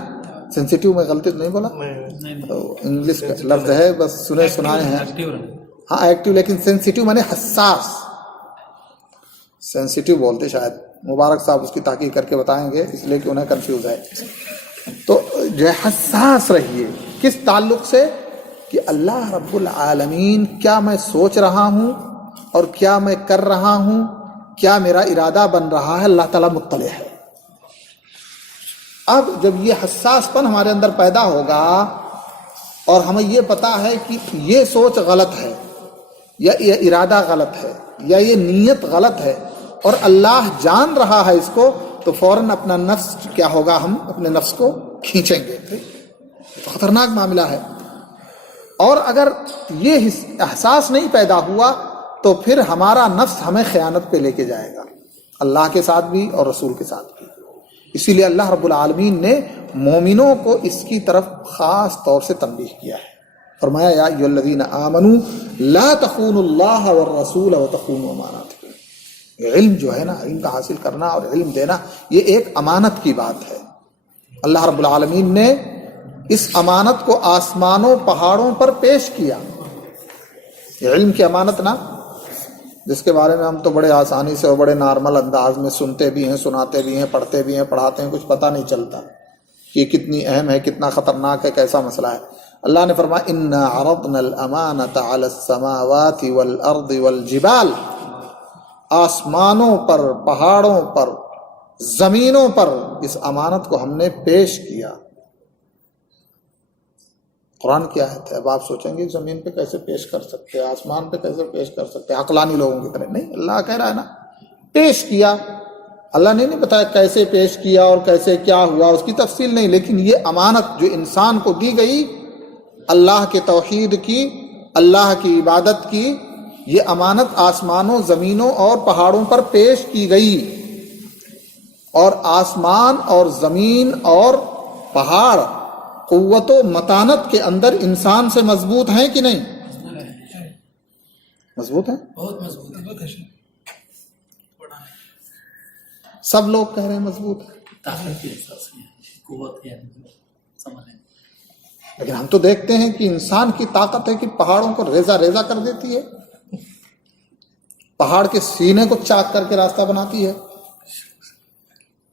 سینسیٹیو میں غلطی نہیں بولا، انگلش کا لفظ ہے، بس سنے سنائے ہیں. ہاں ایکٹیو، لیکن سینسیٹیو مانے حساس. سینسیٹیو بولتے شاید، مبارک صاحب اس کی تحقیق کر کے بتائیں گے، اس لیے کہ انہیں کنفیوز ہے. تو جو ہے حساس رہیے. کس تعلق سے؟ کہ اللہ رب العالمین کیا میں سوچ رہا ہوں اور کیا میں کر رہا ہوں، کیا میرا ارادہ بن رہا ہے، اللہ تعالیٰ مطلع ہے. اب جب یہ حساس پن ہمارے اندر پیدا ہوگا اور ہمیں یہ پتا ہے کہ یہ سوچ غلط ہے، یا یہ ارادہ غلط ہے، یا یہ نیت غلط ہے، اور اللہ جان رہا ہے اس کو، تو فوراً اپنا نفس کیا ہوگا، ہم اپنے نفس کو کھینچیں گے. خطرناک معاملہ ہے. اور اگر یہ احساس نہیں پیدا ہوا تو پھر ہمارا نفس ہمیں خیانت پہ لے کے جائے گا، اللہ کے ساتھ بھی اور رسول کے ساتھ بھی. اسی لیے اللہ رب العالمین نے مومنوں کو اس کی طرف خاص طور سے تنبیہ کیا ہے. فرمایا یا ایھا الذین آمنوا لا تخونوا اللہ والرسول وتخونوا اماناتکم. علم جو ہے نا، علم کا حاصل کرنا اور علم دینا، یہ ایک امانت کی بات ہے. اللہ رب العالمین نے اس امانت کو آسمانوں پہاڑوں پر پیش کیا. یہ علم کی امانت نا، جس کے بارے میں ہم تو بڑے آسانی سے اور بڑے نارمل انداز میں سنتے بھی ہیں، سناتے بھی ہیں، پڑھتے بھی ہیں، پڑھاتے ہیں، کچھ پتہ نہیں چلتا کہ یہ کتنی اہم ہے، کتنا خطرناک ہے، کیسا مسئلہ ہے. اللہ نے فرمایا انا عرضنا الامانۃ علی السماوات والارض والجبال. آسمانوں پر، پہاڑوں پر، زمینوں پر اس امانت کو ہم نے پیش کیا. قرآن کی آیت ہے. اب آپ سوچیں گے زمین پہ کیسے پیش کر سکتے ہیں، آسمان پہ کیسے پیش کر سکتے ہیں، عقلانی لوگوں کی طرح. نہیں، اللہ کہہ رہا ہے نا پیش کیا. اللہ نے نہیں بتایا کیسے پیش کیا اور کیسے کیا ہوا، اس کی تفصیل نہیں، لیکن یہ امانت جو انسان کو دی گئی، اللہ کے توحید کی، اللہ کی عبادت کی، یہ امانت آسمانوں، زمینوں اور پہاڑوں پر پیش کی گئی. اور آسمان اور زمین اور پہاڑ قوت و متانت کے اندر انسان سے مضبوط ہیں کہ نہیں؟ مضبوط ہیں، بہت مضبوط ہے. سب لوگ کہہ رہے ہیں مضبوط ہے. لیکن ہم تو دیکھتے ہیں کہ انسان کی طاقت ہے کہ پہاڑوں کو ریزہ ریزہ کر دیتی ہے، پہاڑ کے سینے کو چاک کر کے راستہ بناتی ہے.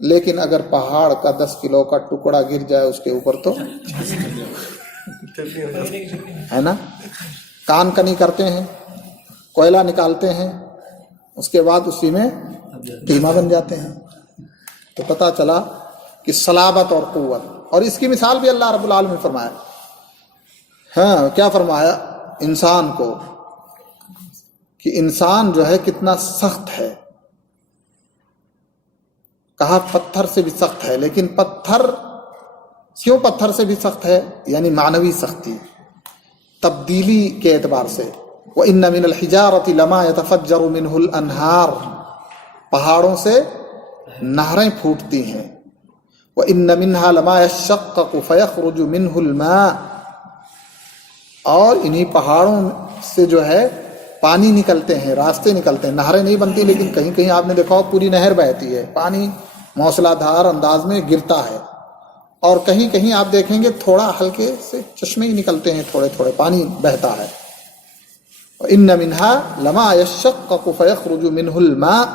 لیکن اگر پہاڑ کا 10 کلو کا ٹکڑا گر جائے اس کے اوپر تو ہے نا، کان کنی کرتے ہیں، کوئلہ نکالتے ہیں، اس کے بعد اسی میں قیمہ بن جاتے ہیں. تو پتہ چلا کہ صلابت اور قوت. اور اس کی مثال بھی اللہ رب العالمین نے فرمایا. ہاں کیا فرمایا انسان کو، کہ انسان جو ہے کتنا سخت ہے. کہا پتھر سے بھی سخت ہے، لیکن پتھر کیوں پتھر سے بھی سخت ہے؟ یعنی معنوی سختی، تبدیلی کے اعتبار سے. وَإِنَّ مِنَ الْحِجَارَةِ لَمَا يَتَفَجَّرُ مِنْهُ الْأَنْهَارُ، پہاڑوں سے نہریں پھوٹتی ہیں. وَإِنَّ مِنْهَا لَمَا يَشَّقَّقُ فَيَخْرُجُ مِنْهُ الْمَاءُ، اور انہی پہاڑوں سے جو ہے پانی نکلتے ہیں، راستے نکلتے ہیں. نہریں نہیں بنتی، لیکن کہیں کہیں آپ نے دیکھا ہو پوری نہر بہتی ہے، پانی موسلا دھار انداز میں گرتا ہے. اور کہیں کہیں آپ دیکھیں گے تھوڑا ہلکے سے چشمے ہی نکلتے ہیں، تھوڑے تھوڑے پانی بہتا ہے. وَإِنَّ مِنْهَا لَمَا يَشَّقَّقُ فَيَخْرُجُ مِنْهُ الْمَاءُ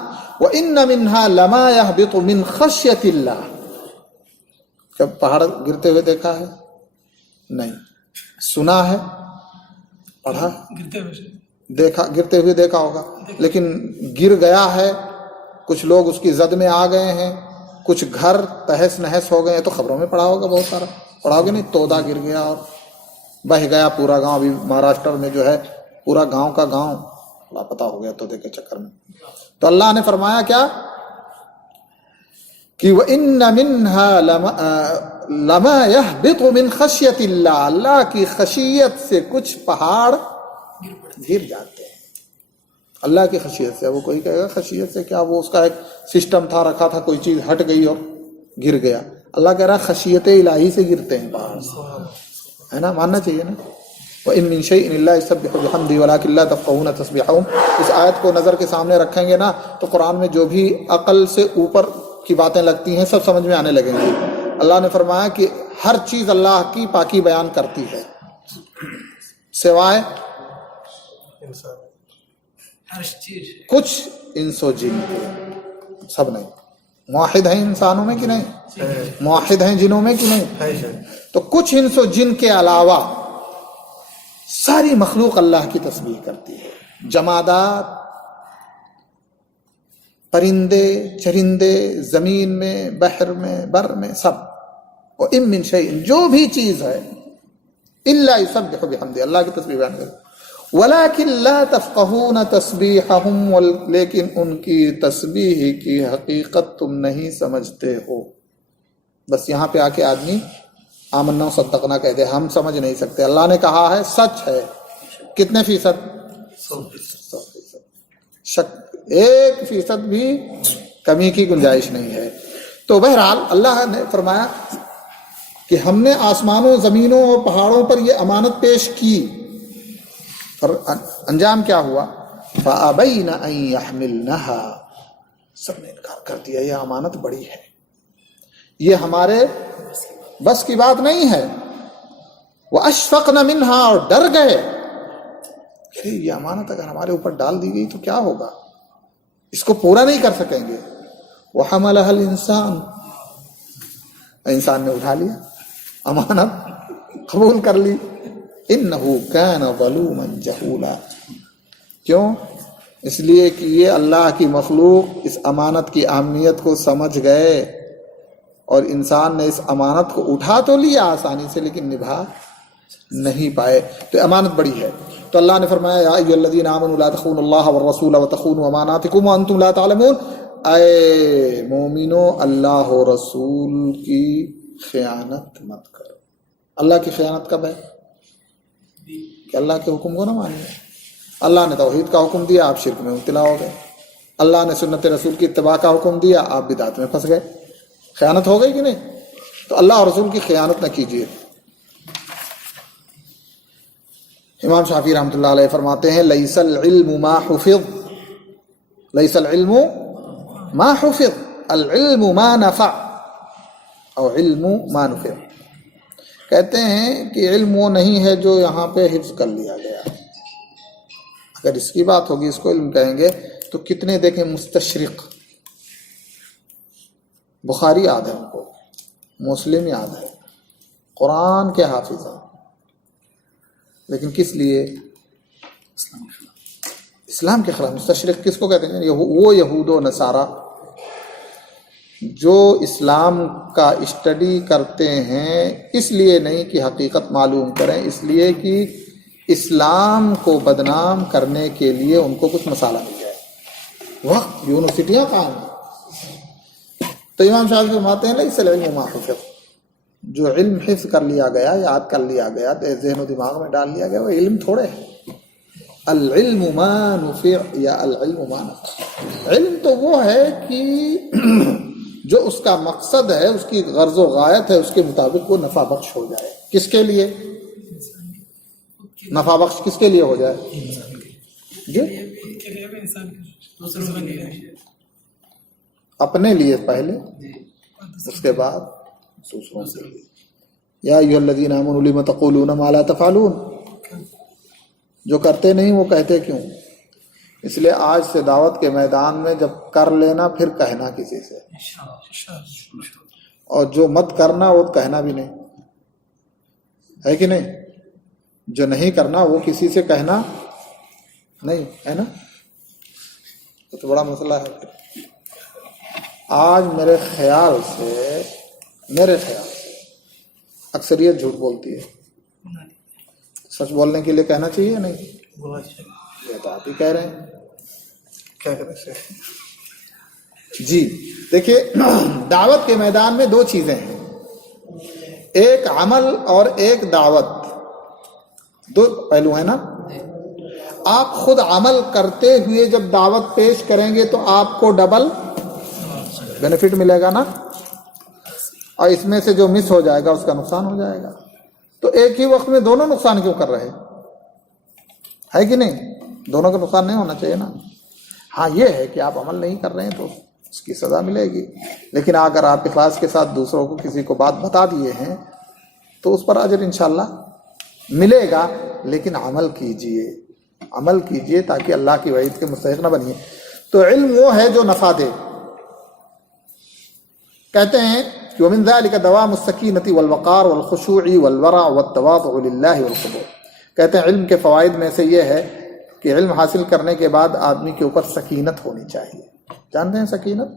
وَإِنَّ مِنْهَا لَمَا يَهْبِطُ مِنْ خَشْيَةِ اللَّهِ. کب پہاڑ گرتے ہوئے دیکھا ہے؟ نہیں. سنا ہے، پڑھا، دیکھا، گرتے ہوئے دیکھا ہوگا، لیکن گر گیا ہے، کچھ لوگ اس کی زد میں آ گئے ہیں، کچھ گھر تہس نہس ہو گئے ہیں، تو خبروں میں پڑھا ہوگا، بہت سارا پڑھا ہوگا نہیں؟ تودا گر گیا اور بہہ گیا پورا گاؤں. ابھی مہاراشٹر میں جو ہے پورا گاؤں کا گاؤں لاپتہ ہو گیا تودے کے چکر میں. تو اللہ نے فرمایا کیا کہ وَإِنَّ مِنْهَا لَمَا يَهْبِطُ مِنْ خَشْيَةِ اللَّهِ، اللہ کی خشیت سے کچھ پہاڑ گر جاتے ہیں. اللہ کی خشیت سے. وہ کوئی کہے گا خشیت سے کیا، وہ اس کا ایک سسٹم تھا، رکھا تھا، کوئی چیز ہٹ گئی اور گر گیا. اللہ کہہ رہا خشیت الہی سے گرتے ہیں پہاڑ، ہے نا، ماننا چاہیے نا. وَإِن مِّن شَيْءٍ إِلَّا يُسَبِّحُ بِحَمْدِهِ وَلَٰكِن لَّا تَفْقَهُونَ تَسْبِيحَهُمْ. اس آیت کو نظر کے سامنے رکھیں گے نا تو قرآن میں جو بھی عقل سے اوپر کی باتیں لگتی ہیں سب سمجھ میں آنے لگیں گی. اللہ نے فرمایا کہ ہر چیز اللہ کی پاکی بیان کرتی ہے سوائے کچھ انس و جن کے. سب نہیں. موحد ہیں انسانوں میں کہ نہیں؟ موحد ہیں جنوں میں کہ نہیں؟ تو کچھ انس و جن کے علاوہ ساری مخلوق اللہ کی تسبیح کرتی ہے. جمادات، پرندے چرندے، زمین میں، بحر میں، بر میں، سب. وَإِن مِّن شَيْءٍ، جو بھی چیز ہے، إِلَّا يُسَبِّحُ بِحَمْدِهِ، اللہ کی تسبیح بیان کرے. وَلَٰكِن لَّا تَفْقَهُونَ تَسْبِيحَهُمْ، لیکن ان کی تسبیح کی حقیقت تم نہیں سمجھتے ہو. بس یہاں پہ آ کے آدمی آمنا صدقنا کہتے ہیں، ہم سمجھ نہیں سکتے. اللہ نے کہا ہے سچ ہے. کتنے فیصد؟ 100%. شک 1% بھی کمی کی گنجائش نہیں ہے. تو بہرحال اللہ نے فرمایا کہ ہم نے آسمانوں، زمینوں اور پہاڑوں پر یہ امانت پیش کی، اور انجام کیا ہوا؟ فَأَبَيْنَ أَن يَحْمِلْنَهَا، سب نے انکار کر دیا. یہ امانت بڑی ہے، یہ ہمارے بس کی بات نہیں ہے. وَأَشْفَقْنَ مِنْهَا، اور ڈر گئے کہ یہ امانت اگر ہمارے اوپر ڈال دی گئی تو کیا ہوگا، اس کو پورا نہیں کر سکیں گے. وَحَمَلَهَا الْإِنسَانُ، انسان نے اٹھا لیا، امانت قبول کر لی. إِنَّهُ كَانَ ظَلُومًا جَهُولًا. کیوں؟ اس لیے کہ یہ اللہ کی مخلوق اس امانت کی اہمیت کو سمجھ گئے، اور انسان نے اس امانت کو اٹھا تو لیا آسانی سے لیکن نبھا نہیں پائے. تو امانت بڑی ہے. تو اللہ نے فرمایا یا ایھا الذین آمنوا لا تخونوا اللہ والرسول وتخونوا اماناتکم وانتم لا تعلمون. اے مومنو، اللہ و رسول کی خیانت مت کرو. اللہ کی خیانت کب ہے؟ کہ اللہ کے حکم کو نہ مانیں. اللہ نے توحید کا حکم دیا، آپ شرک میں مبتلا ہو گئے. اللہ نے سنت رسول کی اتباع کا حکم دیا، آپ بدعت میں پھنس گئے. خیانت ہو گئی کہ نہیں؟ تو اللہ اور رسول کی خیانت نہ کیجیے. امام شافعی رحمۃ اللہ علیہ فرماتے ہیں لیس العلم ما حفظ، لیس العلم ما حفظ، العلم ما نفع، او علم ما نفع. کہتے ہیں کہ علم وہ نہیں ہے جو یہاں پہ حفظ کر لیا گیا. اگر اس کی بات ہوگی اس کو علم کہیں گے تو کتنے دیکھیں مستشرق، بخاری یاد ہے ان کو، مسلم یاد ہے، قرآن کے حافظ ہیں، لیکن کس لیے؟ اسلام کے خلاف. مستشرق کس کو کہتے ہیں؟ وہ یہود و نصارہ جو اسلام کا اسٹڈی کرتے ہیں اس لیے نہیں کہ حقیقت معلوم کریں، اس لیے کہ اسلام کو بدنام کرنے کے لیے ان کو کچھ مسالہ مل جائے. وقت یونیورسٹیاں قائم ہیں. تو امام شافعی فرماتے ہیں لیس العلم ما حفظ، جو علم حفظ کر لیا گیا، یاد کر لیا گیا، ذہن و دماغ میں ڈال لیا گیا، وہ علم تھوڑے ہے. العلم ما نفع یا العلم ما نفع، علم تو وہ ہے کہ جو اس کا مقصد ہے، اس کی غرض و غایت ہے، اس کے مطابق وہ نفع بخش ہو جائے. کس کے لیے نفع بخش؟ کس کے لیے ہو جائے؟ جی اپنے لیے پہلے، اس کے بعد دوسروں کے لیے. یا ایھا الذین آمنوا لم تقولون ما لا تفعلون، جو کرتے نہیں وہ کہتے کیوں؟ اس لیے آج سے دعوت کے میدان میں جب کر لینا پھر کہنا کسی سے، اور جو مت کرنا وہ کہنا بھی نہیں، ہے کہ نہیں؟ جو نہیں کرنا وہ کسی سے کہنا نہیں ہے نا. تو بڑا مسئلہ ہے. آج میرے خیال سے اکثریت جھوٹ بولتی ہے. سچ بولنے کے لیے کہنا چاہیے نہیں؟ یہ تو آپ ہی کہہ رہے ہیں، کیا کریں. جی دیکھیے، دعوت کے میدان میں دو چیزیں ہیں، ایک عمل اور ایک دعوت، دو پہلو ہیں نا. آپ خود عمل کرتے ہوئے جب دعوت پیش کریں گے تو آپ کو ڈبل بینیفٹ ملے گا نا، اور اس میں سے جو مس ہو جائے گا اس کا نقصان ہو جائے گا. تو ایک ہی وقت میں دونوں نقصان کیوں کر رہے ہے کہ نہیں؟ دونوں کا نقصان نہیں ہونا چاہیے نا. ہاں یہ ہے کہ آپ عمل نہیں کر رہے ہیں تو اس کی سزا ملے گی، لیکن اگر آپ اخلاص کے ساتھ دوسروں کو کسی کو بات بتا دیے ہیں تو اس پر اجر انشاءاللہ ملے گا. لیکن عمل کیجئے تاکہ اللہ کی وعید کے مستحق نہ بنیے. تو علم وہ ہے جو نفع دے. کہتے ہیں کہ ومن ذلك دوام السکینۃ والوقار والخشوع والورع والتواضع للہ والخضوع. کہتے ہیں علم کے فوائد میں سے یہ ہے کہ علم حاصل کرنے کے بعد آدمی کے اوپر سکینت ہونی چاہیے. جانتے ہیں سکینت؟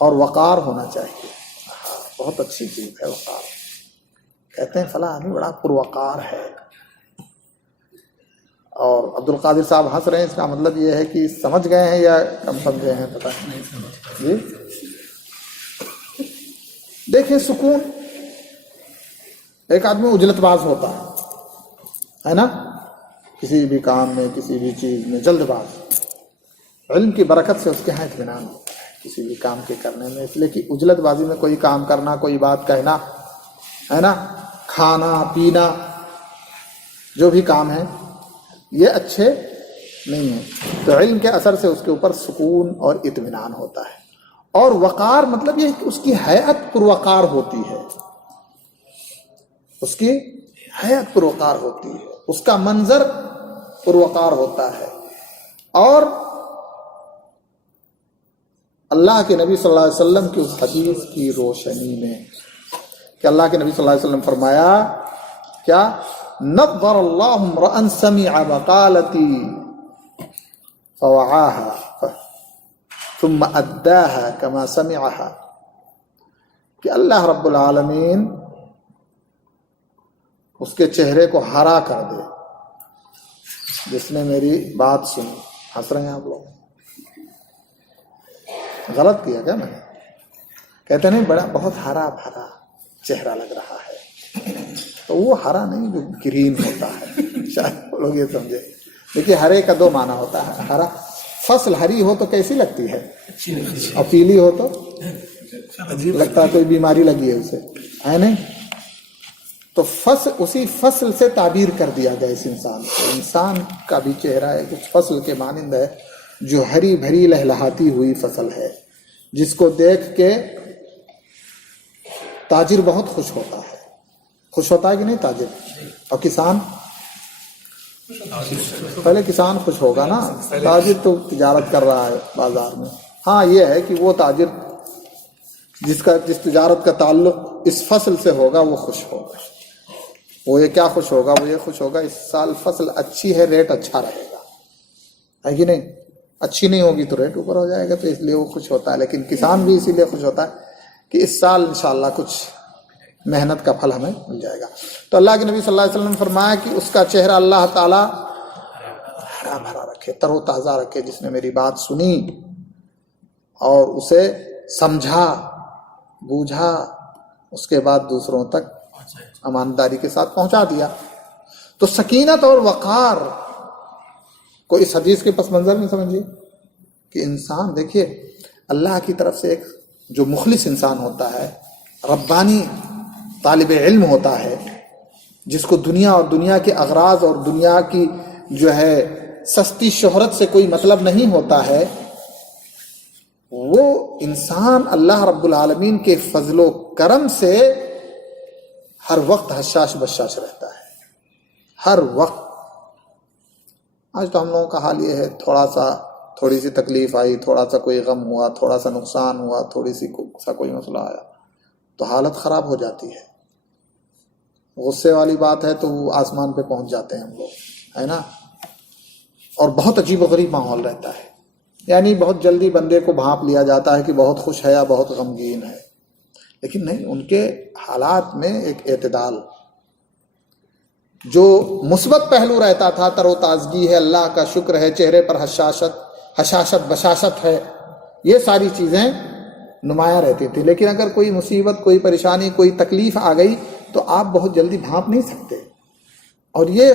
اور وقار ہونا چاہیے. بہت اچھی چیز ہے وقار. کہتے ہیں فلاں آدمی بڑا پروقار ہے. اور عبد القادر صاحب ہنس رہے ہیں، اس کا مطلب یہ ہے کہ سمجھ گئے ہیں یا کم سمجھے ہیں پتہ نہیں. جی دیکھیں، سکون، ایک آدمی اجلت باز ہوتا ہے نا، کسی بھی کام میں، کسی بھی چیز میں جلد باز. علم کی برکت سے اس کے ہاں اطمینان ہوتا ہے کسی بھی کام کے کرنے میں. اس لیے کہ اجلت بازی میں کوئی کام کرنا، کوئی بات کہنا ہے نا، کھانا پینا، جو بھی کام ہے یہ اچھے نہیں ہیں. تو علم کے اثر سے اس کے اوپر سکون اور اطمینان ہوتا ہے. اور وقار مطلب یہ ہے کہ اس کی ہیئت پروقار ہوتی ہے، اس کی ہیئت پروقار ہوتی ہے، اس کا منظر پروقار ہوتا ہے. اور اللہ کے نبی صلی اللہ علیہ وسلم کی اس حدیث کی روشنی میں کہ اللہ کے نبی صلی اللہ علیہ وسلم فرمایا کیا؟ نظر اللہ امرأ سمع مقالتی فوعاها ثم اداها كما سمعها، کہ اللہ رب العالمین اس کے چہرے کو ہرا کر دے جس نے میری بات سنی. ہنس رہے ہیں آپ لوگ؟ غلط کیا کیا میں نے؟ کہتے نہیں بڑا بہت ہرا بھرا چہرہ لگ رہا ہے. تو وہ ہرا نہیں جو گرین ہوتا ہے، شاید لوگ یہ سمجھے. دیکھیے ہرے کا دو معنی ہوتا ہے. ہرا فصل ہری ہو تو کیسی لگتی ہے، اور پیلی ہو تو لگتا ہے کوئی بیماری لگی ہے اسے، ہے نہیں؟ تو فصل، اسی فصل سے تعبیر کر دیا گیا اس انسان کو. انسان کا بھی چہرہ ہے کچھ فصل کے مانند ہے جو ہری بھری لہلہاتی ہوئی فصل ہے، جس کو دیکھ کے تاجر بہت خوش ہوتا ہے. خوش ہوتا ہے کہ نہیں تاجر؟ اور کسان؟ پہلے کسان خوش ہوگا نا، تاجر تو تجارت کر رہا ہے بازار میں. ہاں یہ ہے کہ وہ تاجر جس تجارت کا تعلق اس فصل سے ہوگا وہ خوش ہوگا. وہ یہ کیا خوش ہوگا؟ وہ یہ خوش ہوگا اس سال فصل اچھی ہے، ریٹ اچھا رہے گا، ہے کہ نہیں؟ اچھی نہیں ہوگی تو ریٹ اوپر ہو جائے گا، تو اس لیے وہ خوش ہوتا ہے. لیکن کسان بھی اسی لیے خوش ہوتا ہے کہ اس سال انشاءاللہ کچھ محنت کا پھل ہمیں مل جائے گا. تو اللہ کے نبی صلی اللہ علیہ وسلم نے فرمایا کہ اس کا چہرہ اللہ تعالیٰ ہرا بھرا رکھے، تر و تازہ رکھے، جس نے میری بات سنی اور اسے سمجھا بوجھا، اس کے بعد دوسروں تک امانتداری کے ساتھ پہنچا دیا. تو سکینت اور وقار کو اس حدیث کے پس منظر میں سمجھیے کہ انسان، دیکھیے اللہ کی طرف سے ایک جو مخلص انسان ہوتا ہے، ربانی طالب علم ہوتا ہے، جس کو دنیا اور دنیا کے اغراض اور دنیا کی جو ہے سستی شہرت سے کوئی مطلب نہیں ہوتا ہے، وہ انسان اللہ رب العالمین کے فضل و کرم سے ہر وقت حشاش بشاش رہتا ہے، ہر وقت. آج تو ہم لوگوں کا حال یہ ہے، تھوڑی سی تکلیف آئی، تھوڑا سا کوئی غم ہوا، تھوڑا سا نقصان ہوا، تھوڑی سی کوئی مسئلہ آیا تو حالت خراب ہو جاتی ہے. غصے والی بات ہے تو وہ آسمان پہ پہنچ جاتے ہیں ہم لوگ، ہے نا. اور بہت عجیب و غریب ماحول رہتا ہے، یعنی بہت جلدی بندے کو بھانپ لیا جاتا ہے کہ بہت خوش ہے یا بہت غمگین ہے. لیکن نہیں، ان کے حالات میں ایک اعتدال، جو مثبت پہلو رہتا تھا، تر و تازگی ہے، اللہ کا شکر ہے، چہرے پر حشاشت بشاشت ہے، یہ ساری چیزیں نمایاں رہتی تھی. لیکن اگر کوئی مصیبت، کوئی پریشانی، کوئی تکلیف آ گئی تو آپ بہت جلدی بھانپ نہیں سکتے. اور یہ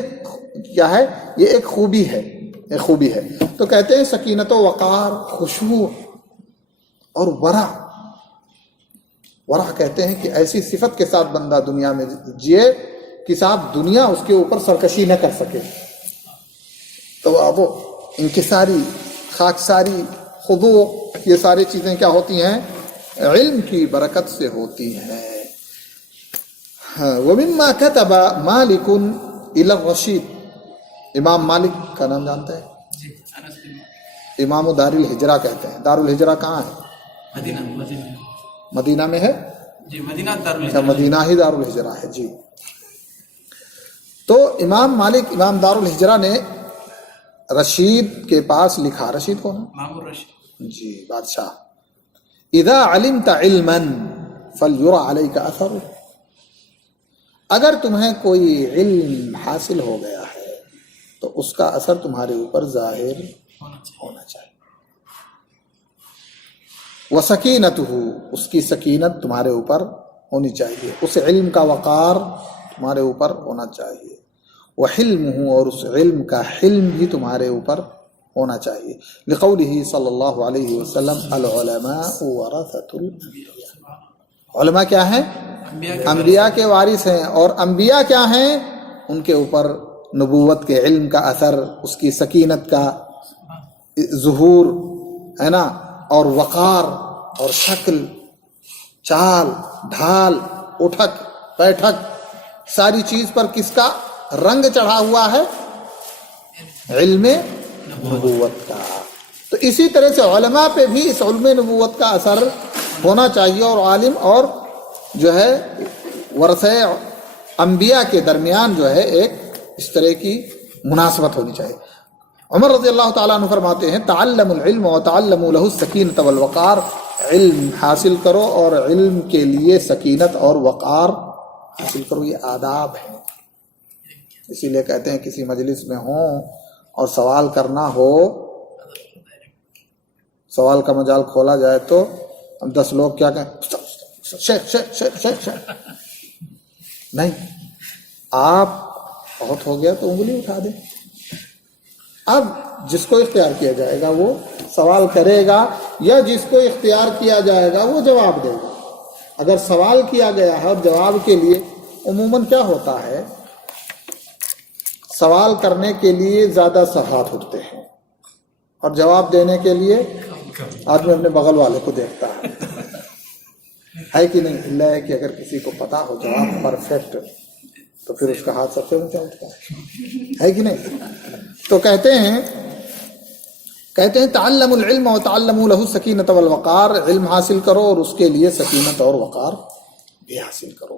کیا ہے؟ یہ ایک خوبی ہے، ایک خوبی ہے. تو کہتے ہیں سکینت و وقار، خشوع اور ورع کہتے ہیں کہ ایسی صفت کے ساتھ بندہ دنیا میں جیے کہ صاحب دنیا اس کے اوپر سرکشی نہ کر سکے. تو اب وہ انکساری، خاکساری، خضوع، یہ ساری چیزیں کیا ہوتی ہیں؟ علم کی برکت سے ہوتی ہیں. وَمِمَّا كَتَبَ مَالِكٌ إِلَى الرَّشِيدِ، امام مالک کا نام جانتے ہیں؟ امام دار الحجرہ کہتے ہیں. دار الحجرہ کہاں ہے؟ مدینہ میں ہے جی، مدینہ دار الحجرہ، مدینہ ہی دار الحجرہ ہے جی. تو امام مالک، امام دار الحجرہ نے رشید کے پاس لکھا. رشید کون ہے؟ مامور رشید جی، بادشاہ. اذا علمت علما فلیرى علیک اثر، اگر تمہیں کوئی علم حاصل ہو گیا ہے تو اس کا اثر تمہارے اوپر ظاہر ہونا چاہیے. وسکینتہ، اس کی سکینت تمہارے اوپر ہونی چاہیے، اس علم کا وقار تمہارے اوپر ہونا چاہیے. وحلمہ، اور اس علم کا حلم بھی تمہارے اوپر ہونا چاہیے. لقولہ صلی اللہ علیہ وسلم العلماء ورثۃ الانبیاء، علماء کیا ہیں؟ انبیاء کے وارث ہیں. اور انبیاء کیا ہیں؟ ان کے اوپر نبوت کے علم کا اثر، اس کی سکینت کا ظہور، ہے نا، اور وقار اور شکل، چال ڈھال، اٹھک بیٹھک، ساری چیز پر کس کا رنگ چڑھا ہوا ہے؟ علم نبوت کا. تو اسی طرح سے علماء پہ بھی اس علم نبوت کا اثر ہونا چاہیے. اور عالم اور جو ہے ورثہ انبیاء کے درمیان جو ہے ایک اس طرح کی مناسبت ہونی چاہیے. عمر رضی اللہ تعالیٰ عنہ فرماتے ہیں تعلم العلم وتعلموا له السکینۃ والوقار، علم حاصل کرو اور علم کے لیے سکینت اور وقار حاصل کرو. یہ آداب ہیں. اسی لیے کہتے ہیں کسی مجلس میں ہوں اور سوال کرنا ہو، سوال کا مجال کھولا جائے تو 10 لوگ کیا کہیں؟ شیخ شیخ شیخ شیخ شیخ. نہیں، آپ بہت ہو گیا تو انگلی اٹھا دیں. اب جس کو اختیار کیا جائے گا وہ سوال کرے گا، یا جس کو اختیار کیا جائے گا وہ جواب دے گا. اگر سوال کیا گیا ہے اور جواب کے لیے، عموماً کیا ہوتا ہے، سوال کرنے کے لیے زیادہ ہاتھ اٹھتے ہیں اور جواب دینے کے لیے آدمی اپنے بغل والے کو دیکھتا ہے. ہے کہ نہیں؟ اللہ ہے کہ اگر کسی کو پتا ہو جواب پرفیکٹ تو پھر اس کا ہاتھ سب سے اونچا اٹھتا ہے کہ نہیں؟ تو کہتے ہیں تعلم العلم وتعلموا له السکینۃ والوقار، علم حاصل کرو اور اس کے لیے سکینت اور وقار بھی حاصل کرو۔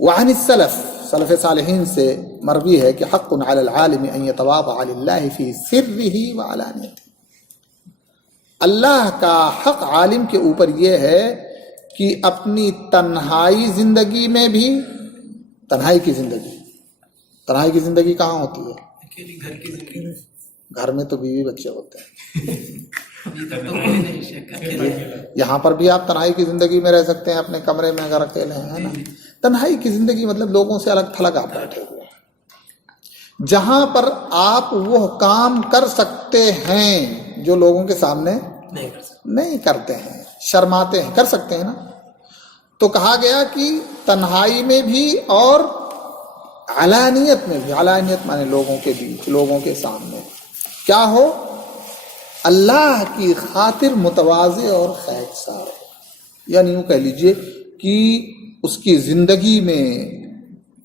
وعن السلف، سلف صالحین سے مروی ہے کہ حق علی العالم ان یتواضع للہ فی سرہ وعلانیتہ، اللہ کا حق عالم کے اوپر یہ ہے کہ اپنی تنہائی زندگی میں بھی، تنہائی کی زندگی کہاں ہوتی ہے؟ اکیلی گھر کی زندگی، گھر میں تو بیوی بچے ہوتے ہیں، ابھی تک تو کوئی نہیں شک اکیلے۔ یہاں پر بھی آپ تنہائی کی زندگی میں رہ سکتے ہیں اپنے کمرے میں اگر اکیلے ہیں، ہے نا؟ تنہائی کی زندگی مطلب لوگوں سے الگ تھلگ آپ بیٹھے ہوئے ہیں، جہاں پر آپ وہ کام کر سکتے ہیں جو لوگوں کے سامنے نہیں کر سکتے، نہیں کرتے ہیں، شرماتے ہیں، کر سکتے ہیں نا۔ تو کہا گیا کہ تنہائی میں بھی اور علانیت میں بھی، علانیت مانے لوگوں کے بیچ، لوگوں کے سامنے کیا ہو؟ اللہ کی خاطر متواضع اور خیکسار ہو، یعنی یوں کہہ لیجئے کہ اس کی زندگی میں،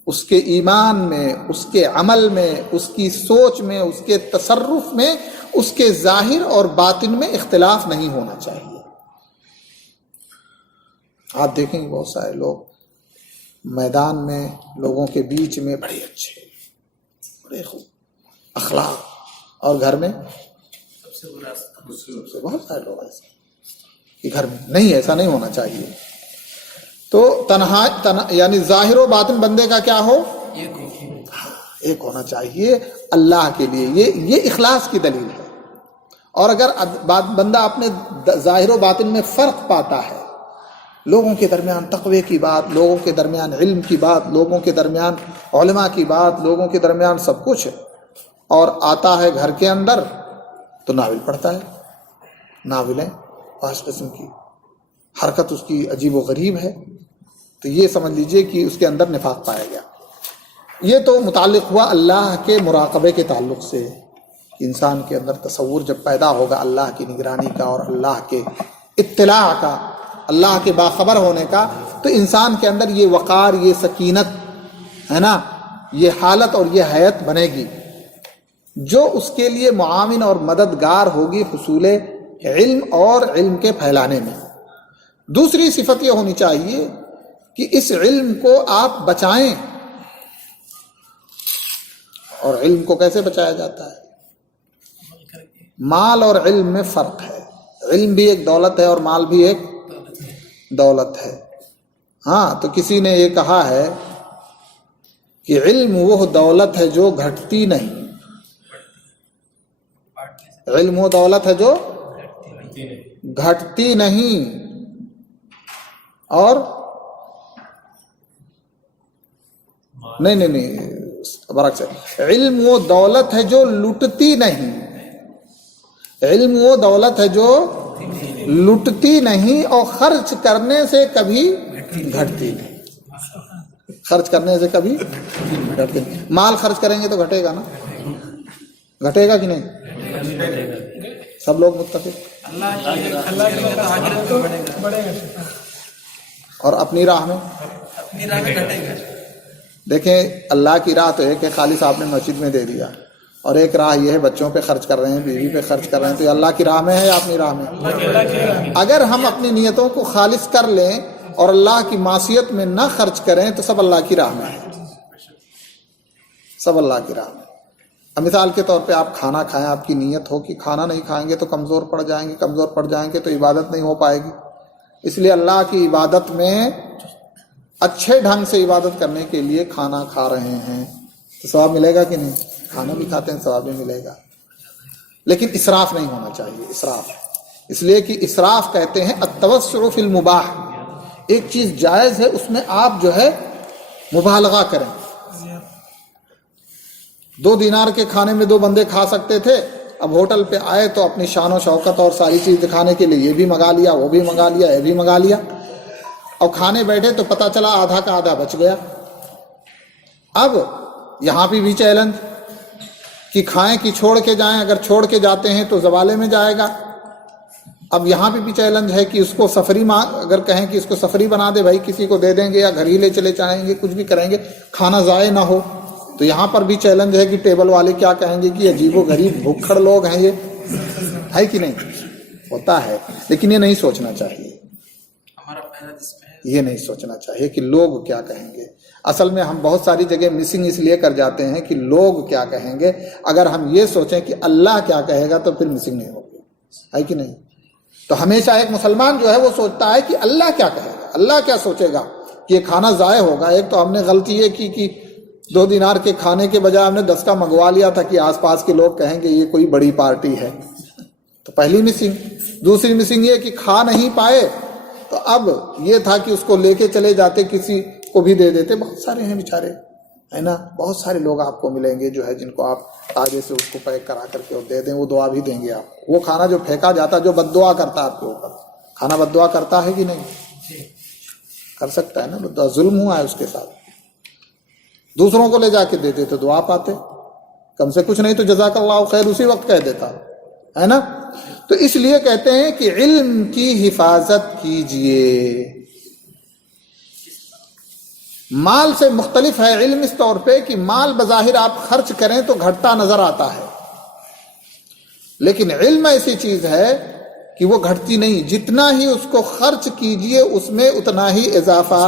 اس کے ایمان میں، اس کے عمل میں، اس کی سوچ میں، اس کے تصرف میں، اس کے ظاہر اور باطن میں اختلاف نہیں ہونا چاہیے۔ آپ دیکھیں گے بہت سارے لوگ میدان میں لوگوں کے بیچ میں بڑے اچھے، بڑے خوب اخلاق، اور گھر میں سب سے برا بہت سارے لوگ ایسے کہ گھر میں نہیں، ایسا نہیں ہونا چاہیے۔ تو یعنی ظاہر و باطن بندے کا کیا ہو؟ ایک ہونا چاہیے اللہ کے لیے، یہ اخلاص کی دلیل ہے۔ اور اگر بندہ اپنے ظاہر و باطن میں فرق پاتا ہے، لوگوں کے درمیان تقوی کی بات، لوگوں کے درمیان علم کی بات، لوگوں کے درمیان علماء کی بات، لوگوں کے درمیان سب کچھ، اور آتا ہے گھر کے اندر تو ناول پڑھتا ہے، ناولیں پانچ قسم کی، حرکت اس کی عجیب و غریب ہے، تو یہ سمجھ لیجئے کہ اس کے اندر نفاق پایا گیا۔ یہ تو متعلق ہوا اللہ کے مراقبے کے تعلق سے، انسان کے اندر تصور جب پیدا ہوگا اللہ کی نگرانی کا اور اللہ کے اطلاع کا، اللہ کے باخبر ہونے کا، تو انسان کے اندر یہ وقار، یہ سکینت ہے نا، یہ حالت اور یہ حیت بنے گی جو اس کے لیے معاون اور مددگار ہوگی حصول علم اور علم کے پھیلانے میں۔ دوسری صفت یہ ہونی چاہیے کہ اس علم کو آپ بچائیں، اور علم کو کیسے بچایا جاتا ہے؟ مال اور علم میں فرق ہے، علم بھی ایک دولت ہے اور مال بھی ایک دولت ہے۔ ہاں، تو کسی نے یہ کہا ہے کہ علم وہ دولت ہے جو گھٹتی نہیں، علم وہ دولت ہے جو گھٹتی نہیں، اور نہیں برعکس ہے، علم وہ دولت ہے جو لٹتی نہیں، علم وہ دولت ہے جو لٹتی نہیں اور خرچ کرنے سے کبھی گھٹتی نہیں، خرچ کرنے سے کبھی گھٹتی نہیں۔ مال خرچ کریں گے تو گھٹے گا نا، گھٹے گا کہ نہیں؟ سب لوگ متفق؟ اور اپنی راہ میں گھٹے گا۔ دیکھیں، اللہ کی راہ تو ایک ہے، خالص آپ نے مسجد میں دے دیا، اور ایک راہ یہ ہے بچوں پہ خرچ کر رہے ہیں، بیوی پہ خرچ کر رہے ہیں، تو یہ اللہ کی راہ میں ہے یا اپنی راہ میں؟ اگر ہم اپنی نیتوں کو خالص کر لیں اور اللہ کی معصیت میں نہ خرچ کریں تو سب اللہ کی راہ میں ہے، سب اللہ کی راہ میں۔ اب مثال کے طور پہ آپ کھانا کھائیں، آپ کی نیت ہو کہ کھانا نہیں کھائیں گے تو کمزور پڑ جائیں گے، کمزور پڑ جائیں گے تو عبادت نہیں ہو پائے گی، اس لیے اللہ کی عبادت میں اچھے ڈھنگ سے عبادت کرنے کے لیے کھانا کھا رہے ہیں تو ثواب ملے گا کہ نہیں؟ کھانا بھی کھاتے ہیں، ثواب بھی ملے گا، لیکن اسراف نہیں ہونا چاہیے، اسراف، اس لیے کہ اسراف کہتے ہیں التوسع فی المباح، ایک چیز جائز ہے اس میں آپ جو ہے مبالغہ کریں۔ 2 دینار کے کھانے میں 2 بندے کھا سکتے تھے، اب ہوٹل پہ آئے تو اپنی شان و شوکت اور ساری چیز دکھانے کے لیے یہ بھی منگا لیا، وہ بھی منگا لیا، یہ بھی منگا لیا، اور کھانے بیٹھے تو پتہ چلا آدھا کا آدھا بچ گیا۔ اب یہاں پہ بھی چیلنج کہ کھائیں کہ چھوڑ کے جائیں، اگر چھوڑ کے جاتے ہیں تو زوالے میں جائے گا، اب یہاں پہ بھی چیلنج ہے کہ اس کو سفری اگر کہیں کہ اس کو سفری بنا دے بھائی، کسی کو دے دیں گے یا گھر ہی لے چلے جائیں گے، کچھ بھی کریں گے، کھانا ضائع نہ ہو، تو یہاں پر بھی چیلنج ہے کہ ٹیبل والے کیا کہیں گے کہ عجیب و غریب بھوکھڑ لوگ ہیں، یہ ہے کہ نہیں؟ ہوتا ہے، لیکن یہ نہیں سوچنا چاہیے، ہمارا پہلا جس میں ہے یہ نہیں سوچنا چاہیے کہ لوگ کیا کہیں گے۔ اصل میں ہم بہت ساری جگہ مسنگ اس لیے کر جاتے ہیں کہ لوگ کیا کہیں گے۔ اگر ہم یہ سوچیں کہ اللہ کیا کہے گا تو پھر مسنگ نہیں ہوگی، ہے کہ نہیں؟ تو ہمیشہ ایک مسلمان جو ہے وہ سوچتا ہے کہ اللہ کیا کہے گا، اللہ کیا سوچے گا کہ یہ کھانا ضائع ہوگا۔ ایک تو ہم نے غلطی یہ کی کہ 2 دینار کے کھانے کے بجائے ہم نے 10 کا منگوا لیا تھا کہ آس پاس کے لوگ کہیں گے یہ کوئی بڑی پارٹی ہے، تو پہلی مسنگ۔ دوسری مسنگ یہ کہ کھا نہیں پائے تو اب یہ تھا کہ اس کو لے کے چلے جاتے، کسی کو بھی دے دیتے۔ بہت سارے ہیں بیچارے، ہے نا، بہت سارے لوگ آپ کو ملیں گے جو ہے جن کو آپ آگے سے اس کو پیک کرا کر کے دے دیں، وہ دعا بھی دیں گے آپ کو۔ وہ کھانا جو پھینکا جاتا، جو بد دعا کرتا ہے آپ کے اوپر، کھانا بد دعا کرتا ہے کہ نہیں؟ کر سکتا ہے نا، بد دعا ظلم ہوا ہے اس کے ساتھ۔ دوسروں کو لے جا کے دیتے تو دعا پاتے، کم سے کچھ نہیں تو جزاک اللہ خیر اسی وقت کہہ دیتا، ہے نا۔ تو اس لیے کہتے ہیں کہ علم کی حفاظت کیجئے۔ مال سے مختلف ہے علم اس طور پہ کہ مال بظاہر آپ خرچ کریں تو گھٹتا نظر آتا ہے، لیکن علم ایسی چیز ہے کہ وہ گھٹتی نہیں، جتنا ہی اس کو خرچ کیجئے اس میں اتنا ہی اضافہ۔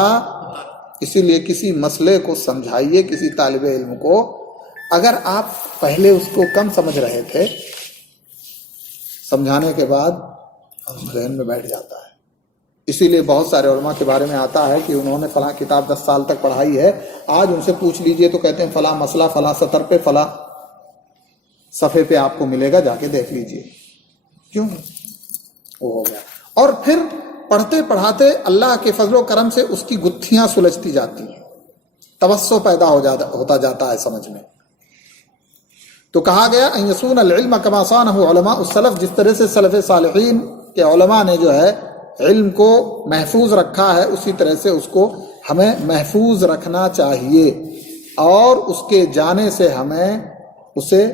اسی لیے کسی مسئلے کو سمجھائیے کسی طالب علم کو، اگر آپ پہلے اس کو کم سمجھ رہے تھے، سمجھانے کے بعد ذہن میں بیٹھ جاتا ہے۔ اسی لیے بہت سارے علماء کے بارے میں آتا ہے کہ انہوں نے فلاں کتاب 10 سال تک پڑھائی ہے، آج ان سے پوچھ لیجئے تو کہتے ہیں فلاں مسئلہ فلاں سطر پہ فلاں صفحے پہ آپ کو ملے گا، جا کے دیکھ لیجئے۔ کیوں؟ وہ ہو گیا۔ اور پھر پڑھتے پڑھاتے اللہ کے فضل و کرم سے اس کی گتھیاں سلجھتی جاتی ہیں، توسع پیدا ہوتا جاتا ہے سمجھ میں۔ تو کہا گیا ان یصون العلم کما صانہ علماء السلف، جس طرح سے سلف صالحین کے علماء نے جو ہے علم کو محفوظ رکھا ہے، اسی طرح سے اس کو ہمیں محفوظ رکھنا چاہیے، اور اس کے جانے سے ہمیں اسے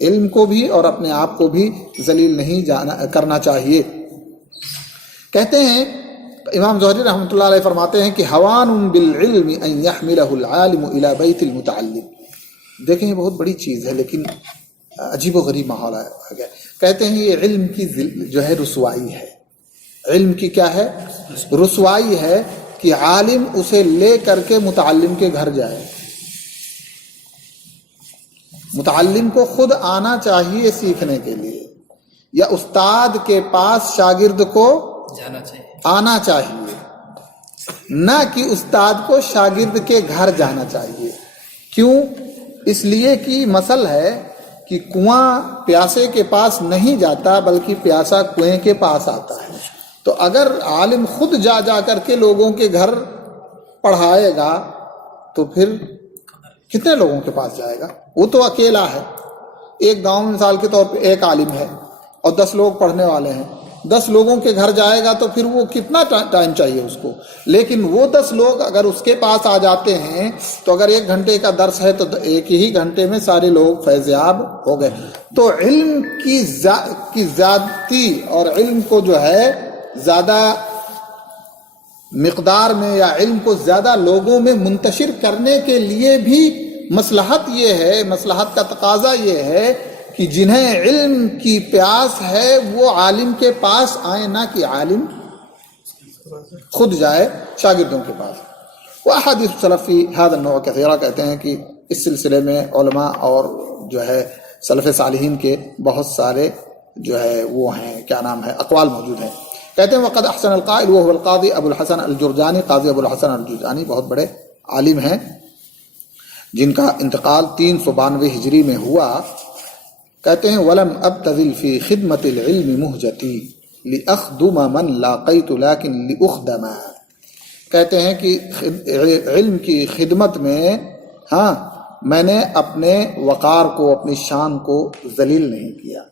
علم کو بھی اور اپنے آپ کو بھی ذلیل نہیں کرنا چاہیے۔ کہتے ہیں امام زہری رحمۃ اللہ علیہ فرماتے ہیں کہ حوان بالعلم ان يحمله العالم الى بیت المتعلم۔ دیکھیں یہ بہت بڑی چیز ہے، لیکن عجیب و غریب ماحول آ گیا۔ کہتے ہیں یہ علم کی جو ہے رسوائی ہے، علم کی کیا ہے؟ رسوائی ہے کہ عالم اسے لے کر کے متعلم کے گھر جائے۔ متعلم کو خود آنا چاہیے سیکھنے کے لیے، یا استاد کے پاس شاگرد کو جانا چاہیے، آنا چاہیے، نہ کہ استاد کو شاگرد کے گھر جانا چاہیے۔ کیوں؟ اس لیے کہ مثل ہے کہ کنواں پیاسے کے پاس نہیں جاتا بلکہ پیاسا کنویں کے پاس آتا ہے۔ تو اگر عالم خود جا جا کر کے لوگوں کے گھر پڑھائے گا تو پھر کتنے لوگوں کے پاس جائے گا؟ وہ تو اکیلا ہے۔ ایک گاؤں میں مثال کے طور پہ ایک عالم ہے اور 10 لوگ پڑھنے والے ہیں، 10 لوگوں کے گھر جائے گا تو پھر وہ کتنا ٹائم چاہیے اس کو؟ لیکن وہ 10 لوگ اگر اس کے پاس آ جاتے ہیں تو اگر 1 گھنٹے کا درس ہے تو 1 ہی گھنٹے میں سارے لوگ فیض یاب ہو گئے۔ تو علم کی زیادتی اور علم کو جو ہے زیادہ مقدار میں یا علم کو زیادہ لوگوں میں منتشر کرنے کے لیے بھی مصلحت یہ ہے، مصلحت کا تقاضا یہ ہے کہ جنہیں علم کی پیاس ہے وہ عالم کے پاس آئیں، نہ کہ عالم خود جائے شاگردوں کے پاس۔ وأحاديث السلف في هذا النوع كثيرة، کہتے ہیں کہ اس سلسلے میں علماء اور جو ہے سلف صالحین کے بہت سارے جو ہے وہ ہیں، کیا نام ہے، اقوال موجود ہیں۔ کہتے ہیں وقد احسن القائل وهو القاضی ابو الحسن الجرجانی، قاضی ابو الحسن الجرجانی بہت بڑے عالم ہیں جن کا انتقال 392 ہجری میں ہوا۔ کہتے ہیں وَلَمْ أَبْتَذِلْ فِي خِدْمَةِ الْعِلْمِ مُهْجَتِي لِأَخْدُمَ مَنْ لَاقَيْتُ لَكِنْ لِأُخْدَمَ۔ کہتے ہیں کہ علم کی خدمت میں میں نے اپنے وقار کو، اپنی شان کو ذلیل نہیں کیا۔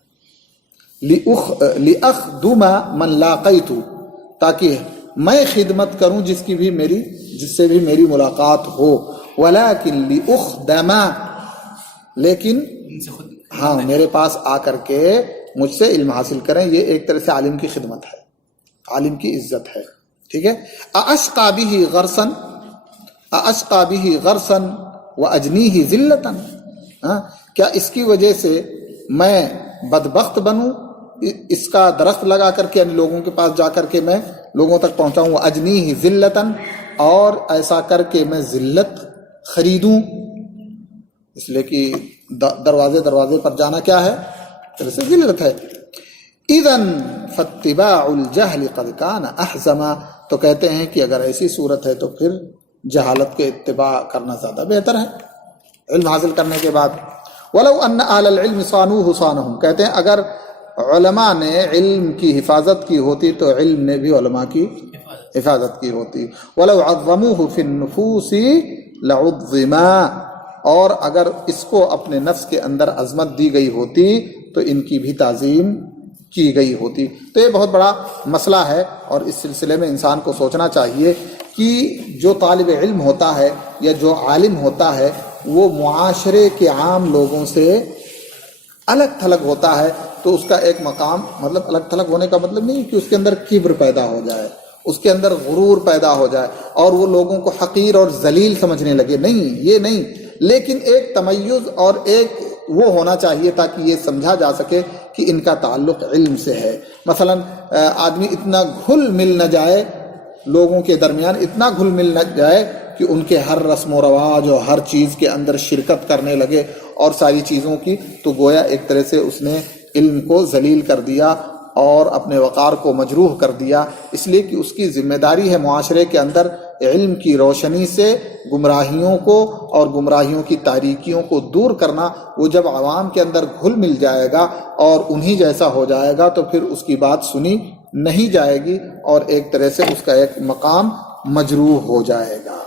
لِأَخْدُمَ مَنْ لَاقَيْتُ، تاکہ میں خدمت کروں جس سے بھی میری ملاقات ہو۔ وَلَكِنْ لِأُخْدَمَ، لیکن میرے پاس آ کر کے مجھ سے علم حاصل کریں. یہ ایک طرح سے عالم کی خدمت ہے, عالم کی عزت ہے. ٹھیک ہے. اَأَشْقَى بِهِ غَرْسًا وَأَجْنِيهِ ذِلَّةً, کیا اس کی وجہ سے میں بدبخت بنوں, اس کا درخت لگا کر کے یعنی لوگوں کے پاس جا کر کے میں لوگوں تک پہنچاؤں. وَأَجْنِيهِ ذِلَّةً, اور ایسا کر کے میں ذلت خریدوں, اس لیے کہ دروازے پر جانا کیا ہے, طرح سے ذلت ہے. اذن فاتباع الجہل قد کان احزما, تو کہتے ہیں کہ اگر ایسی صورت ہے تو پھر جہالت کے اتباع کرنا زیادہ بہتر ہے علم حاصل کرنے کے بعد. ولو ان اہل العلم صانوه صانهم, کہتے ہیں اگر علماء نے علم کی حفاظت کی ہوتی تو علم نے بھی علماء کی حفاظت کی ہوتی. ولو عظموه فی النفوس لعظما, اور اگر اس کو اپنے نفس کے اندر عظمت دی گئی ہوتی تو ان کی بھی تعظیم کی گئی ہوتی. تو یہ بہت بڑا مسئلہ ہے, اور اس سلسلے میں انسان کو سوچنا چاہیے کہ جو طالب علم ہوتا ہے یا جو عالم ہوتا ہے وہ معاشرے کے عام لوگوں سے الگ تھلگ ہوتا ہے. تو اس کا ایک مقام, مطلب الگ تھلگ ہونے کا مطلب نہیں کہ اس کے اندر کبر پیدا ہو جائے, اس کے اندر غرور پیدا ہو جائے اور وہ لوگوں کو حقیر اور ذلیل سمجھنے لگے. نہیں, یہ نہیں, لیکن ایک تمیز اور ایک وہ ہونا چاہیے تاکہ یہ سمجھا جا سکے کہ ان کا تعلق علم سے ہے. مثلا آدمی اتنا گھل مل نہ جائے, لوگوں کے درمیان اتنا گھل مل نہ جائے کہ ان کے ہر رسم و رواج اور ہر چیز کے اندر شرکت کرنے لگے اور ساری چیزوں کی, تو گویا ایک طرح سے اس نے علم کو ذلیل کر دیا اور اپنے وقار کو مجروح کر دیا. اس لیے کہ اس کی ذمہ داری ہے معاشرے کے اندر علم کی روشنی سے گمراہیوں کو اور گمراہیوں کی تاریکیوں کو دور کرنا. وہ جب عوام کے اندر گھل مل جائے گا اور انہی جیسا ہو جائے گا تو پھر اس کی بات سنی نہیں جائے گی اور ایک طرح سے اس کا ایک مقام مجروح ہو جائے گا.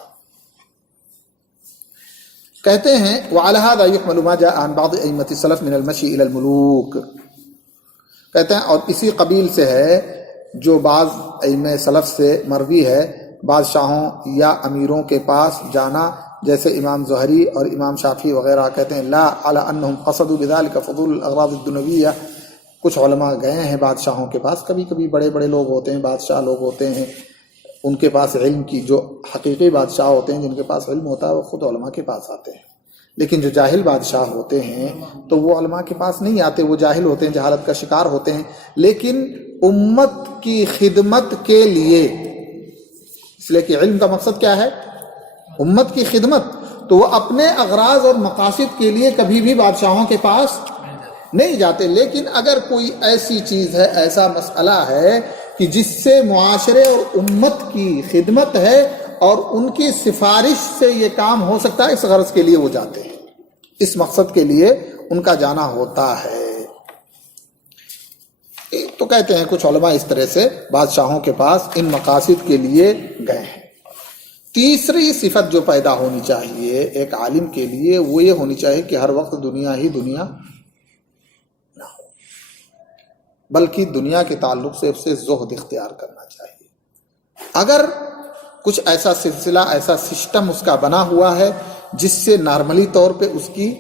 کہتے ہیں وعلى هذا يحمل ما جاء عن بعض ائمة السلف من المشي الى الملوك, کہتے ہیں اور اسی قبیل سے ہے جو بعض ائمہ سلف سے مروی ہے بادشاہوں یا امیروں کے پاس جانا, جیسے امام زہری اور امام شافعی وغیرہ کہتے ہیں لا على انهم قصدوا بذلك فضول الاغراض الدنیویہ. کچھ علماء گئے ہیں بادشاہوں کے پاس, کبھی کبھی بڑے بڑے لوگ ہوتے ہیں, بادشاہ لوگ ہوتے ہیں, ان کے پاس علم کی, جو حقیقی بادشاہ ہوتے ہیں جن کے پاس علم ہوتا ہے وہ خود علماء کے پاس آتے ہیں. لیکن جو جاہل بادشاہ ہوتے ہیں تو وہ علماء کے پاس نہیں آتے, وہ جاہل ہوتے ہیں, جہالت کا شکار ہوتے ہیں. لیکن امت کی خدمت کے لیے, اس لیے کہ علم کا مقصد کیا ہے, امت کی خدمت, تو وہ اپنے اغراض اور مقاصد کے لیے کبھی بھی بادشاہوں کے پاس نہیں جاتے. لیکن اگر کوئی ایسی چیز ہے, ایسا مسئلہ ہے کہ جس سے معاشرے اور امت کی خدمت ہے اور ان کی سفارش سے یہ کام ہو سکتا ہے, اس غرض کے لیے وہ جاتے ہیں, اس مقصد کے لیے ان کا جانا ہوتا ہے. تو کہتے ہیں کچھ علماء اس طرح سے بادشاہوں کے پاس ان مقاصد کے لیے گئے ہیں. تیسری صفت جو پیدا ہونی چاہیے ایک عالم کے لیے وہ یہ ہونی چاہیے کہ ہر وقت دنیا ہی دنیا نہ ہو, بلکہ دنیا کے تعلق سے اسے زہد اختیار کرنا چاہیے. اگر کچھ ایسا سلسلہ, ایسا سسٹم اس کا بنا ہوا ہے جس سے نارملی طور پہ اس کی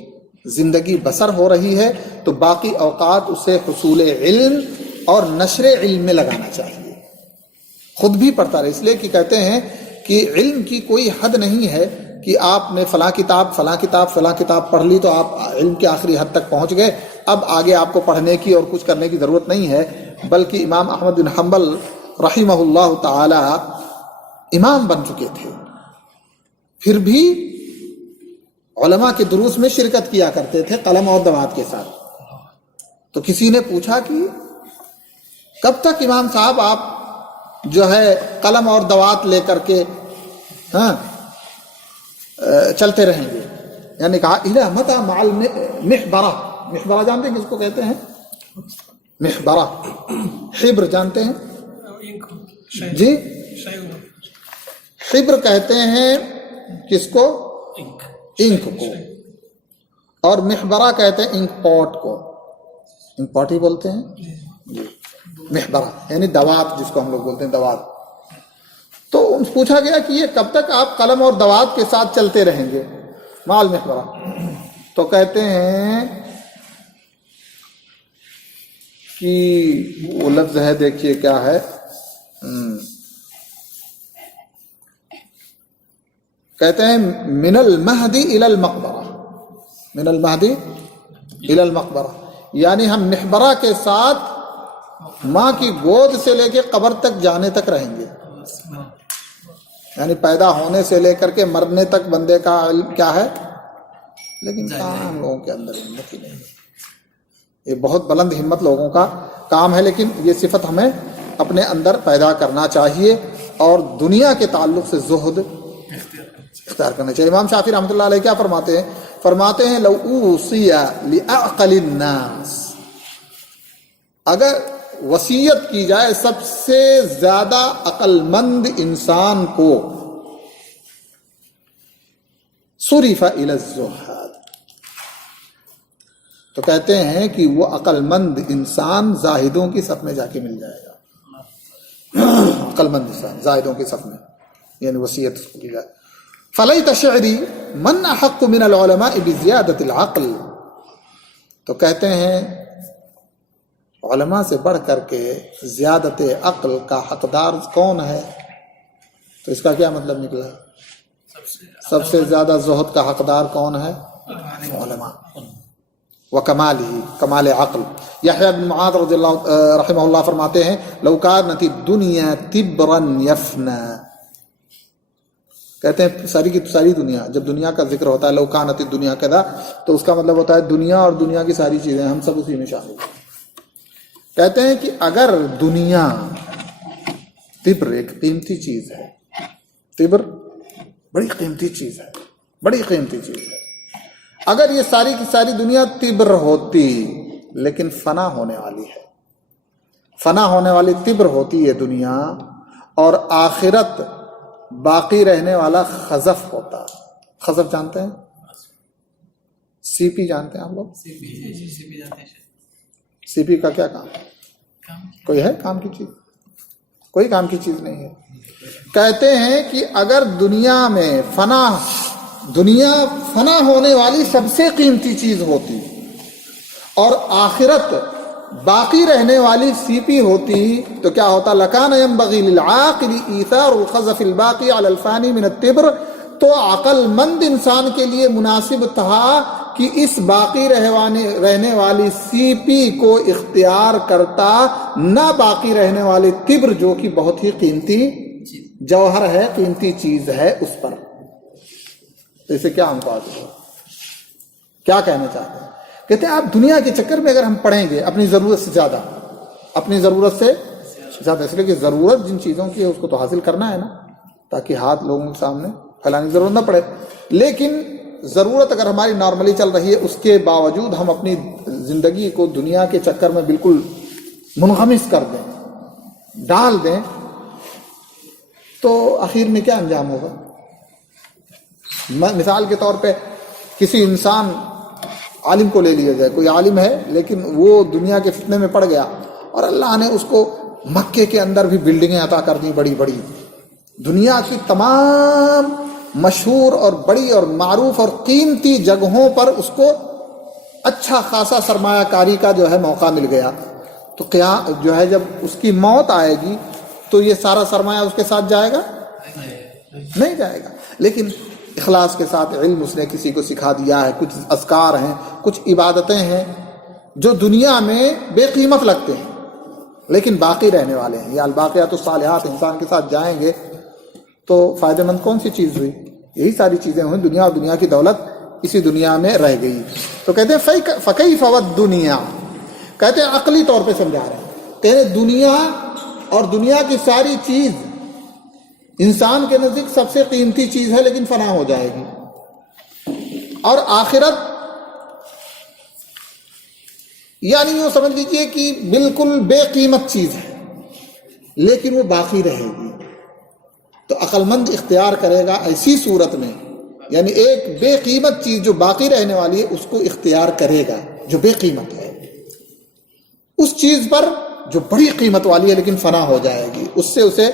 زندگی بسر ہو رہی ہے, تو باقی اوقات اسے حصول علم اور نشر علم میں لگانا چاہیے, خود بھی پڑھتا رہے. اس لیے کہ کہتے ہیں کہ علم کی کوئی حد نہیں ہے کہ آپ نے فلاں کتاب پڑھ لی تو آپ علم کے آخری حد تک پہنچ گئے, اب آگے آپ کو پڑھنے کی اور کچھ کرنے کی ضرورت نہیں ہے. بلکہ امام احمد بن حنبل رحمہ اللہ تعالی امام بن چکے تھے, پھر بھی علماء کے دروس میں شرکت کیا کرتے تھے قلم اور دوات کے ساتھ. تو کسی نے پوچھا کہ کب تک امام صاحب آپ جو ہے قلم اور دوات لے کر کے چلتے رہیں گے, یعنی کہا الا متی مع المحبرہ. محبرہ جانتے ہیں کس کو کہتے ہیں؟ محبرہ. حبر جانتے ہیں جی؟ حبر کہتے ہیں کس کو؟ انک کو. اور محبرہ کہتے ہیں انک پاٹ کو. انک پاٹ ہی بولتے ہیں جی. محبرہ یعنی دوات, جس کو ہم لوگ بولتے ہیں دوات. تو پوچھا گیا کہ یہ کب تک آپ قلم اور دوات کے ساتھ چلتے رہیں گے مال محبرہ؟ تو کہتے ہیں کی وہ لفظ ہے، دیکھیے کیا ہے، کہتے ہیں من المہدی الی المقبرہ، من المہدی الی المقبرہ، یعنی ہم محبرہ کے ساتھ ماں کی گود سے لے کے قبر تک جانے تک رہیں گے، یعنی پیدا ہونے سے لے کر کے مرنے تک بندے کا علم کیا ہے، لیکن کام لوگوں کے اندر ہمت ہی نہیں ہے۔ یہ بہت بلند ہمت لوگوں کا کام ہے، لیکن یہ صفت ہمیں اپنے اندر پیدا کرنا چاہیے اور دنیا کے تعلق سے زہد اختیار کرنا چاہیے۔ امام شافعی رحمۃ اللہ علیہ کیا فرماتے ہیں؟ فرماتے ہیں لو اوصی لاعقل الناس، اگر وصیت کی جائے سب سے زیادہ عقل مند انسان کو، صرف الی الزہاد، تو کہتے ہیں کہ وہ عقل مند انسان زاہدوں کی صف میں جا کے مل جائے گا، عقل مند انسان زاہدوں کی صف میں، یعنی وصیت اس کو کی جائے۔ فلیت شعری من احق من العلماء بزیادۃ العقل، تو کہتے ہیں علماء سے بڑھ کر کے زیادت عقل کا حقدار کون ہے؟ تو اس کا کیا مطلب نکلا؟ سب سے زیادہ زہد کا حقدار کون ہے؟ علماء۔ وکمالہ، کمال عقل۔ یحییٰ بن معاذ رضی اللہ رحمہ اللہ فرماتے ہیں لو کانت الدنیا تبرا یفنی، کہتے ہیں ساری کی ساری دنیا، جب دنیا کا ذکر ہوتا ہے لو کانت الدنیا کذا، تو اس کا مطلب ہوتا ہے دنیا اور دنیا کی ساری چیزیں، ہم سب اسی میں شامل ہیں۔ کہتے ہیں کہ اگر دنیا، تبر ایک قیمتی چیز ہے، تبر بڑی قیمتی چیز ہے، بڑی قیمتی چیز ہے، اگر یہ ساری کی ساری دنیا تبر ہوتی، لیکن فنا ہونے والی ہے، فنا ہونے والی تبر ہوتی ہے دنیا، اور آخرت باقی رہنے والا خزف ہوتا۔ خزف جانتے ہیں؟ سی پی جانتے ہیں آپ لوگ؟ سی پی کا کیا کام ہے؟ کوئی ہے کام کی چیز؟ کوئی کام کی چیز نہیں ہے۔ کہتے ہیں کہ اگر دنیا میں دنیا فنا ہونے والی سب سے قیمتی چیز ہوتی اور آخرت باقی رہنے والی سی پی ہوتی، تو کیا ہوتا؟ لکان ينبغی للعاقل ایثار الخزف الباقی علی الفانی من التبر، تو عقل مند انسان کے لیے مناسب تھا کہ اس باقی رہنے والی سی پی کو اختیار کرتا، نہ باقی رہنے والی تبر جو کہ بہت ہی قیمتی جوہر ہے، قیمتی چیز ہے، اس پر۔ اسے کیا ہم کو آتے ہیں، کیا کہنا چاہتے ہیں؟ کہتے ہیں آپ دنیا کے چکر میں اگر ہم پڑیں گے اپنی ضرورت سے زیادہ، اپنی ضرورت سے زیادہ، اس لیے کہ ضرورت جن چیزوں کی ہے اس کو تو حاصل کرنا ہے نا، تاکہ ہاتھ لوگوں کے سامنے پھیلانے کی ضرورت نہ پڑے، لیکن ضرورت اگر ہماری نارملی چل رہی ہے، اس کے باوجود ہم اپنی زندگی کو دنیا کے چکر میں بالکل منغمس کر دیں، ڈال دیں، تو آخر میں کیا انجام ہوگا؟ مثال کے طور پہ کسی انسان عالم کو لے لیا جائے، کوئی عالم ہے لیکن وہ دنیا کے فتنے میں پڑ گیا، اور اللہ نے اس کو مکے کے اندر بھی بلڈنگیں عطا کر دیں، بڑی بڑی، دنیا کی تمام مشہور اور بڑی اور معروف اور قیمتی جگہوں پر اس کو اچھا خاصا سرمایہ کاری کا جو ہے موقع مل گیا، تو کیا جو ہے جب اس کی موت آئے گی تو یہ سارا سرمایہ اس کے ساتھ جائے گا؟ نہیں جائے گا۔ لیکن اخلاص کے ساتھ علم اس نے کسی کو سکھا دیا ہے، کچھ اذکار ہیں، کچھ عبادتیں ہیں جو دنیا میں بے قیمت لگتے ہیں لیکن باقی رہنے والے ہیں، یا الباقیات الصالحات انسان کے ساتھ جائیں گے تو فائدہ مند کون سی چیز ہوئی؟ یہی ساری چیزیں ہوئیں، دنیا اور دنیا کی دولت اسی دنیا میں رہ گئی۔ تو کہتے ہیں فکیف والدنیا، کہتے ہیں عقلی طور پہ سمجھا رہے ہیں، کہتے ہیں دنیا اور دنیا کی ساری چیز انسان کے نزدیک سب سے قیمتی چیز ہے لیکن فنا ہو جائے گی، اور آخرت یعنی یوں سمجھ لیجیے کہ بالکل بے قیمت چیز ہے لیکن وہ باقی رہے گی۔ تو عقل مند اختیار کرے گا ایسی صورت میں، یعنی ایک بے قیمت چیز جو باقی رہنے والی ہے اس کو اختیار کرے گا جو بے قیمت ہے، اس چیز پر جو بڑی قیمت والی ہے لیکن فنا ہو جائے گی، اس سے اسے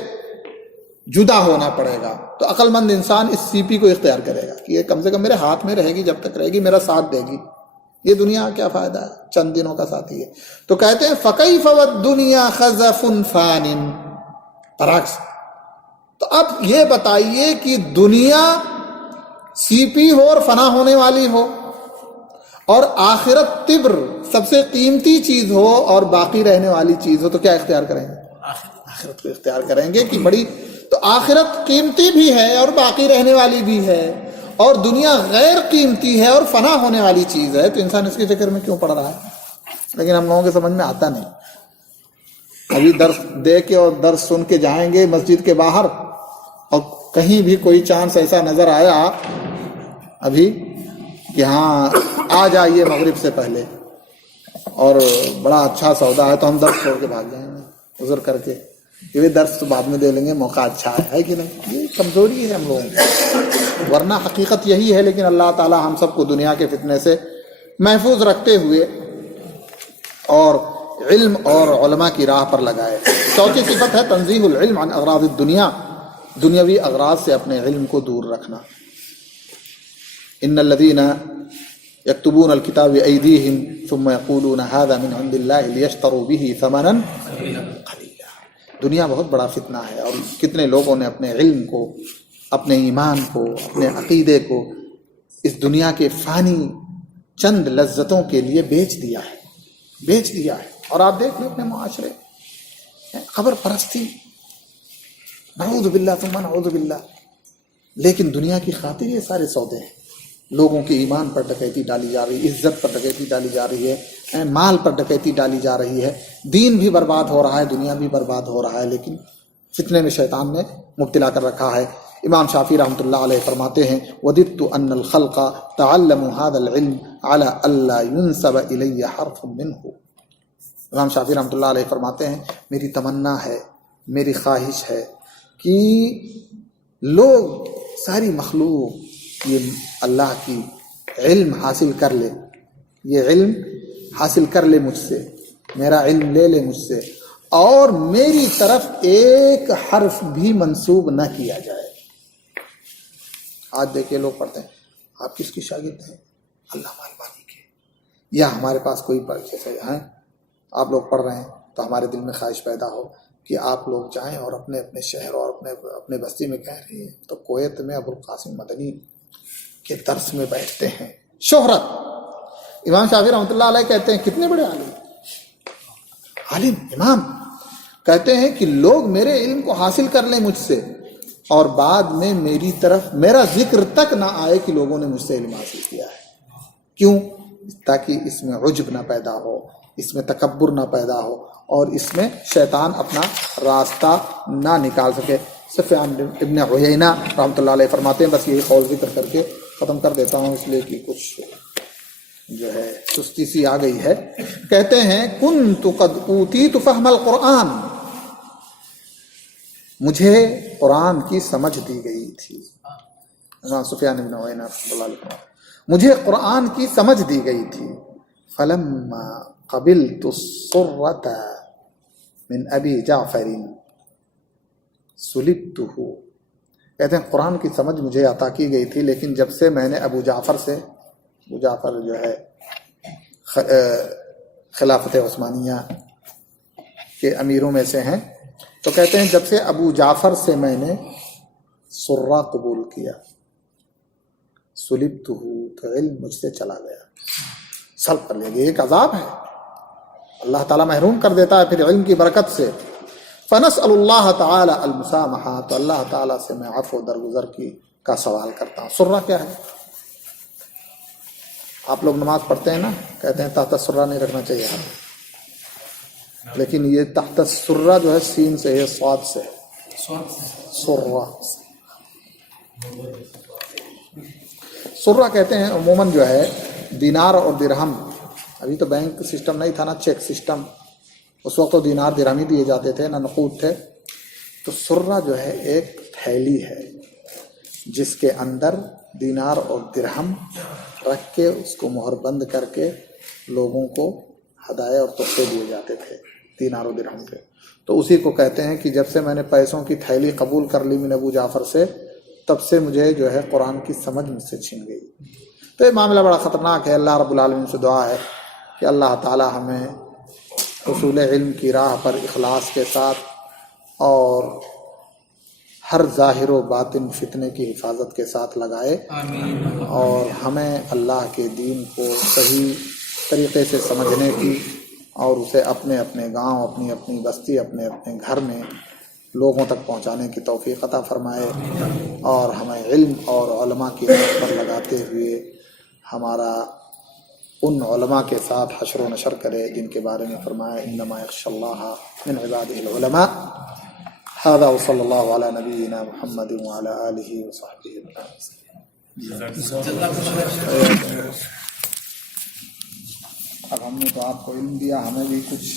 جدا ہونا پڑے گا۔ تو عقل مند انسان اس سی پی کو اختیار کرے گا کہ یہ کم سے کم میرے ہاتھ میں رہے گی، جب تک رہے گی میرا ساتھ دے گی، یہ دنیا کیا فائدہ ہے، چند دنوں کا ساتھی ہے۔ تو کہتے ہیں فَكَيْفَ وَالدُّنْيَا خَزَفٌ فَانٍ، برعکس۔ تو اب یہ بتائیے کہ دنیا سیپی ہو اور فنا ہونے والی ہو، اور آخرت تبر سب سے قیمتی چیز ہو اور باقی رہنے والی چیز ہو، تو کیا اختیار کریں گے؟ آخرت کو اختیار کریں گے کہ بڑی، تو آخرت قیمتی بھی ہے اور باقی رہنے والی بھی ہے، اور دنیا غیر قیمتی ہے اور فنا ہونے والی چیز ہے، تو انسان اس کی فکر میں کیوں پڑ رہا ہے؟ لیکن ہم لوگوں کے سمجھ میں آتا نہیں۔ ابھی درس دے کے اور درس سن کے جائیں گے مسجد کے باہر، اور کہیں بھی کوئی چانس ایسا نظر آیا ابھی کہ ہاں آ جائیے مغرب سے پہلے اور بڑا اچھا سودا ہے، تو ہم درس چھوڑ کے بھاگ جائیں گے عذر کر کے، یہ درس تو بعد میں دے لیں گے، موقع اچھا ہے کہ نہیں؟ یہ کمزوری ہے ہم لوگوں کی، ورنہ حقیقت یہی ہے۔ لیکن اللہ تعالی ہم سب کو دنیا کے فتنے سے محفوظ رکھتے ہوئے اور علم اور علماء کی راہ پر لگائے۔ چوتھی صفت ہے تنزیہ العلم عن اغراض الدنیا، دنیاوی اغراض سے اپنے علم کو دور رکھنا۔ ان الذین یکتبون الکتاب بایدیہم ثم یقولون ھذا من عند اللہ لیشتروا بہ ثمنا قلیلا۔ دنیا بہت بڑا فتنہ ہے، اور کتنے لوگوں نے اپنے علم کو، اپنے ایمان کو، اپنے عقیدے کو اس دنیا کے فانی چند لذتوں کے لیے بیچ دیا ہے۔ اور آپ دیکھ لیں اپنے معاشرے، قبر پرستی، نعوذ باللہ ثم نعوذ باللہ، لیکن دنیا کی خاطر یہ سارے سودے ہیں۔ لوگوں کے ایمان پر ڈکیتی ڈالی جا رہی ہے، عزت پر ڈکیتی ڈالی جا رہی ہے، مال پر ڈکیتی ڈالی جا رہی ہے، دین بھی برباد ہو رہا ہے، دنیا بھی برباد ہو رہا ہے، لیکن فتنے میں شیطان نے مبتلا کر رکھا ہے۔ امام شافعی رحمۃ اللہ علیہ فرماتے ہیں وَدِدْتُ أَنَّ الْخَلْقَ تَعَلَّمُوا هَذَا الْعِلْمَ عَلَىٰ أَلَّا يُنْسَبَ إِلَيَّ حَرْفٌ مِّنْهُ۔ امام شافعی رحمۃ اللہ علیہ فرماتے ہیں میری تمنا ہے، میری خواہش ہے کہ لوگ، ساری مخلوق یہ اللہ کی علم حاصل کر لے، یہ علم حاصل کر لے مجھ سے، میرا علم لے لے مجھ سے، اور میری طرف ایک حرف بھی منسوب نہ کیا جائے۔ آج دیکھیں لوگ پڑھتے ہیں آپ کس کی شاگرد ہیں؟ علامہ البانی کے، یا ہمارے پاس کوئی جیسے ہیں آپ لوگ پڑھ رہے ہیں تو ہمارے دل میں خواہش پیدا ہو کہ آپ لوگ جائیں اور اپنے اپنے شہر اور اپنے بستی میں کہہ رہی ہیں تو کویت میں ابو القاسم مدنی کے درس میں بیٹھتے ہیں۔ شہرت۔ امام شافعی رحمۃ اللہ علیہ کہتے ہیں کتنے بڑے عالم امام کہتے ہیں کہ لوگ میرے علم کو حاصل کر لیں مجھ سے، اور بعد میں میری طرف میرا ذکر تک نہ آئے کہ لوگوں نے مجھ سے علم حاصل کیا ہے۔ کیوں؟ تاکہ اس میں عجب نہ پیدا ہو، اس میں تکبر نہ پیدا ہو، اور اس میں شیطان اپنا راستہ نہ نکال سکے۔ سفیان ابن عیینہ رحمۃ اللہ علیہ فرماتے ہیں، بس یہی قول ذکر کر کے ختم کر دیتا ہوں اس لیے کہ کچھ جو ہے سستی سی آ گئی ہے۔ کہتے ہیں کنت قد اوتیت فہم القرآن، مجھے قرآن کی سمجھ دی گئی تھی۔ سفیان ابن عیینہ رحمۃ اللہ علیہ، مجھے قرآن کی سمجھ دی گئی تھی۔ فلما قبلت السرۃ من ابی جعفر سلبتہ، کہتے ہیں قرآن کی سمجھ مجھے عطا کی گئی تھی، لیکن جب سے میں نے ابو جعفر سے، ابو جعفر جو ہے خلافت عثمانیہ کے امیروں میں سے ہیں، تو کہتے ہیں جب سے ابو جعفر سے میں نے سرہ قبول کیا، سلبتہ، تو علم مجھ سے چلا گیا، سلب کر لیا گیا۔ ایک عذاب ہے، اللہ تعالیٰ محروم کر دیتا ہے پھر علم کی برکت سے۔ فنسأل اللہ تعالی المسامحہ، تو اللہ تعالیٰ سے میں عفو و درگزر کا سوال کرتا ہوں۔ سرہ کیا ہے؟ آپ لوگ نماز پڑھتے ہیں نا، کہتے ہیں تحت سرہ نہیں رکھنا چاہیے آپ، لیکن یہ تحت سرہ جو ہے سین سے ہے، صاد سے، سرہ سرہ کہتے ہیں عموماً جو ہے دینار اور درہم، ابھی تو بینک سسٹم نہیں تھا نا، چیک سسٹم، اس وقت تو دینار درہم ہی دیے جاتے تھے، نہ نقود تھے، تو سرہ جو ہے ایک تھیلی ہے جس کے اندر دینار اور درہم رکھ کے اس کو مہر بند کر کے لوگوں کو ہدایے اور تحفے دیے جاتے تھے دینار و درہم کے۔ تو اسی کو کہتے ہیں کہ جب سے میں نے پیسوں کی تھیلی قبول کر لی من ابو جعفر سے، تب سے مجھے جو ہے قرآن کی سمجھ مجھ سے چھن گئی۔ تو یہ معاملہ بڑا خطرناک ہے. اللہ رب العالمین سے دعا ہے کہ اللہ تعالی ہمیں حصول علم کی راہ پر اخلاص کے ساتھ اور ہر ظاہر و باطن فتنے کی حفاظت کے ساتھ لگائے، آمین. اور ہمیں اللہ کے دین کو صحیح طریقے سے سمجھنے کی اور اسے اپنے اپنے گاؤں، اپنی اپنی بستی، اپنے اپنے گھر میں لوگوں تک پہنچانے کی توفیق عطا فرمائے، اور ہمیں علم اور علماء کی راہ پر لگاتے ہوئے ہمارا ان علماء کے ساتھ حشر و نشر کرے جن کے بارے میں فرمایا انما یخشی اللہ من عباده العلماء. هذا وصلی اللہ علی نبینا محمد وعلی آلہ وصحبہ اجمعین. جزاک اللہ. اب ہم نے تو آپ کو علم دیا، ہمیں بھی کچھ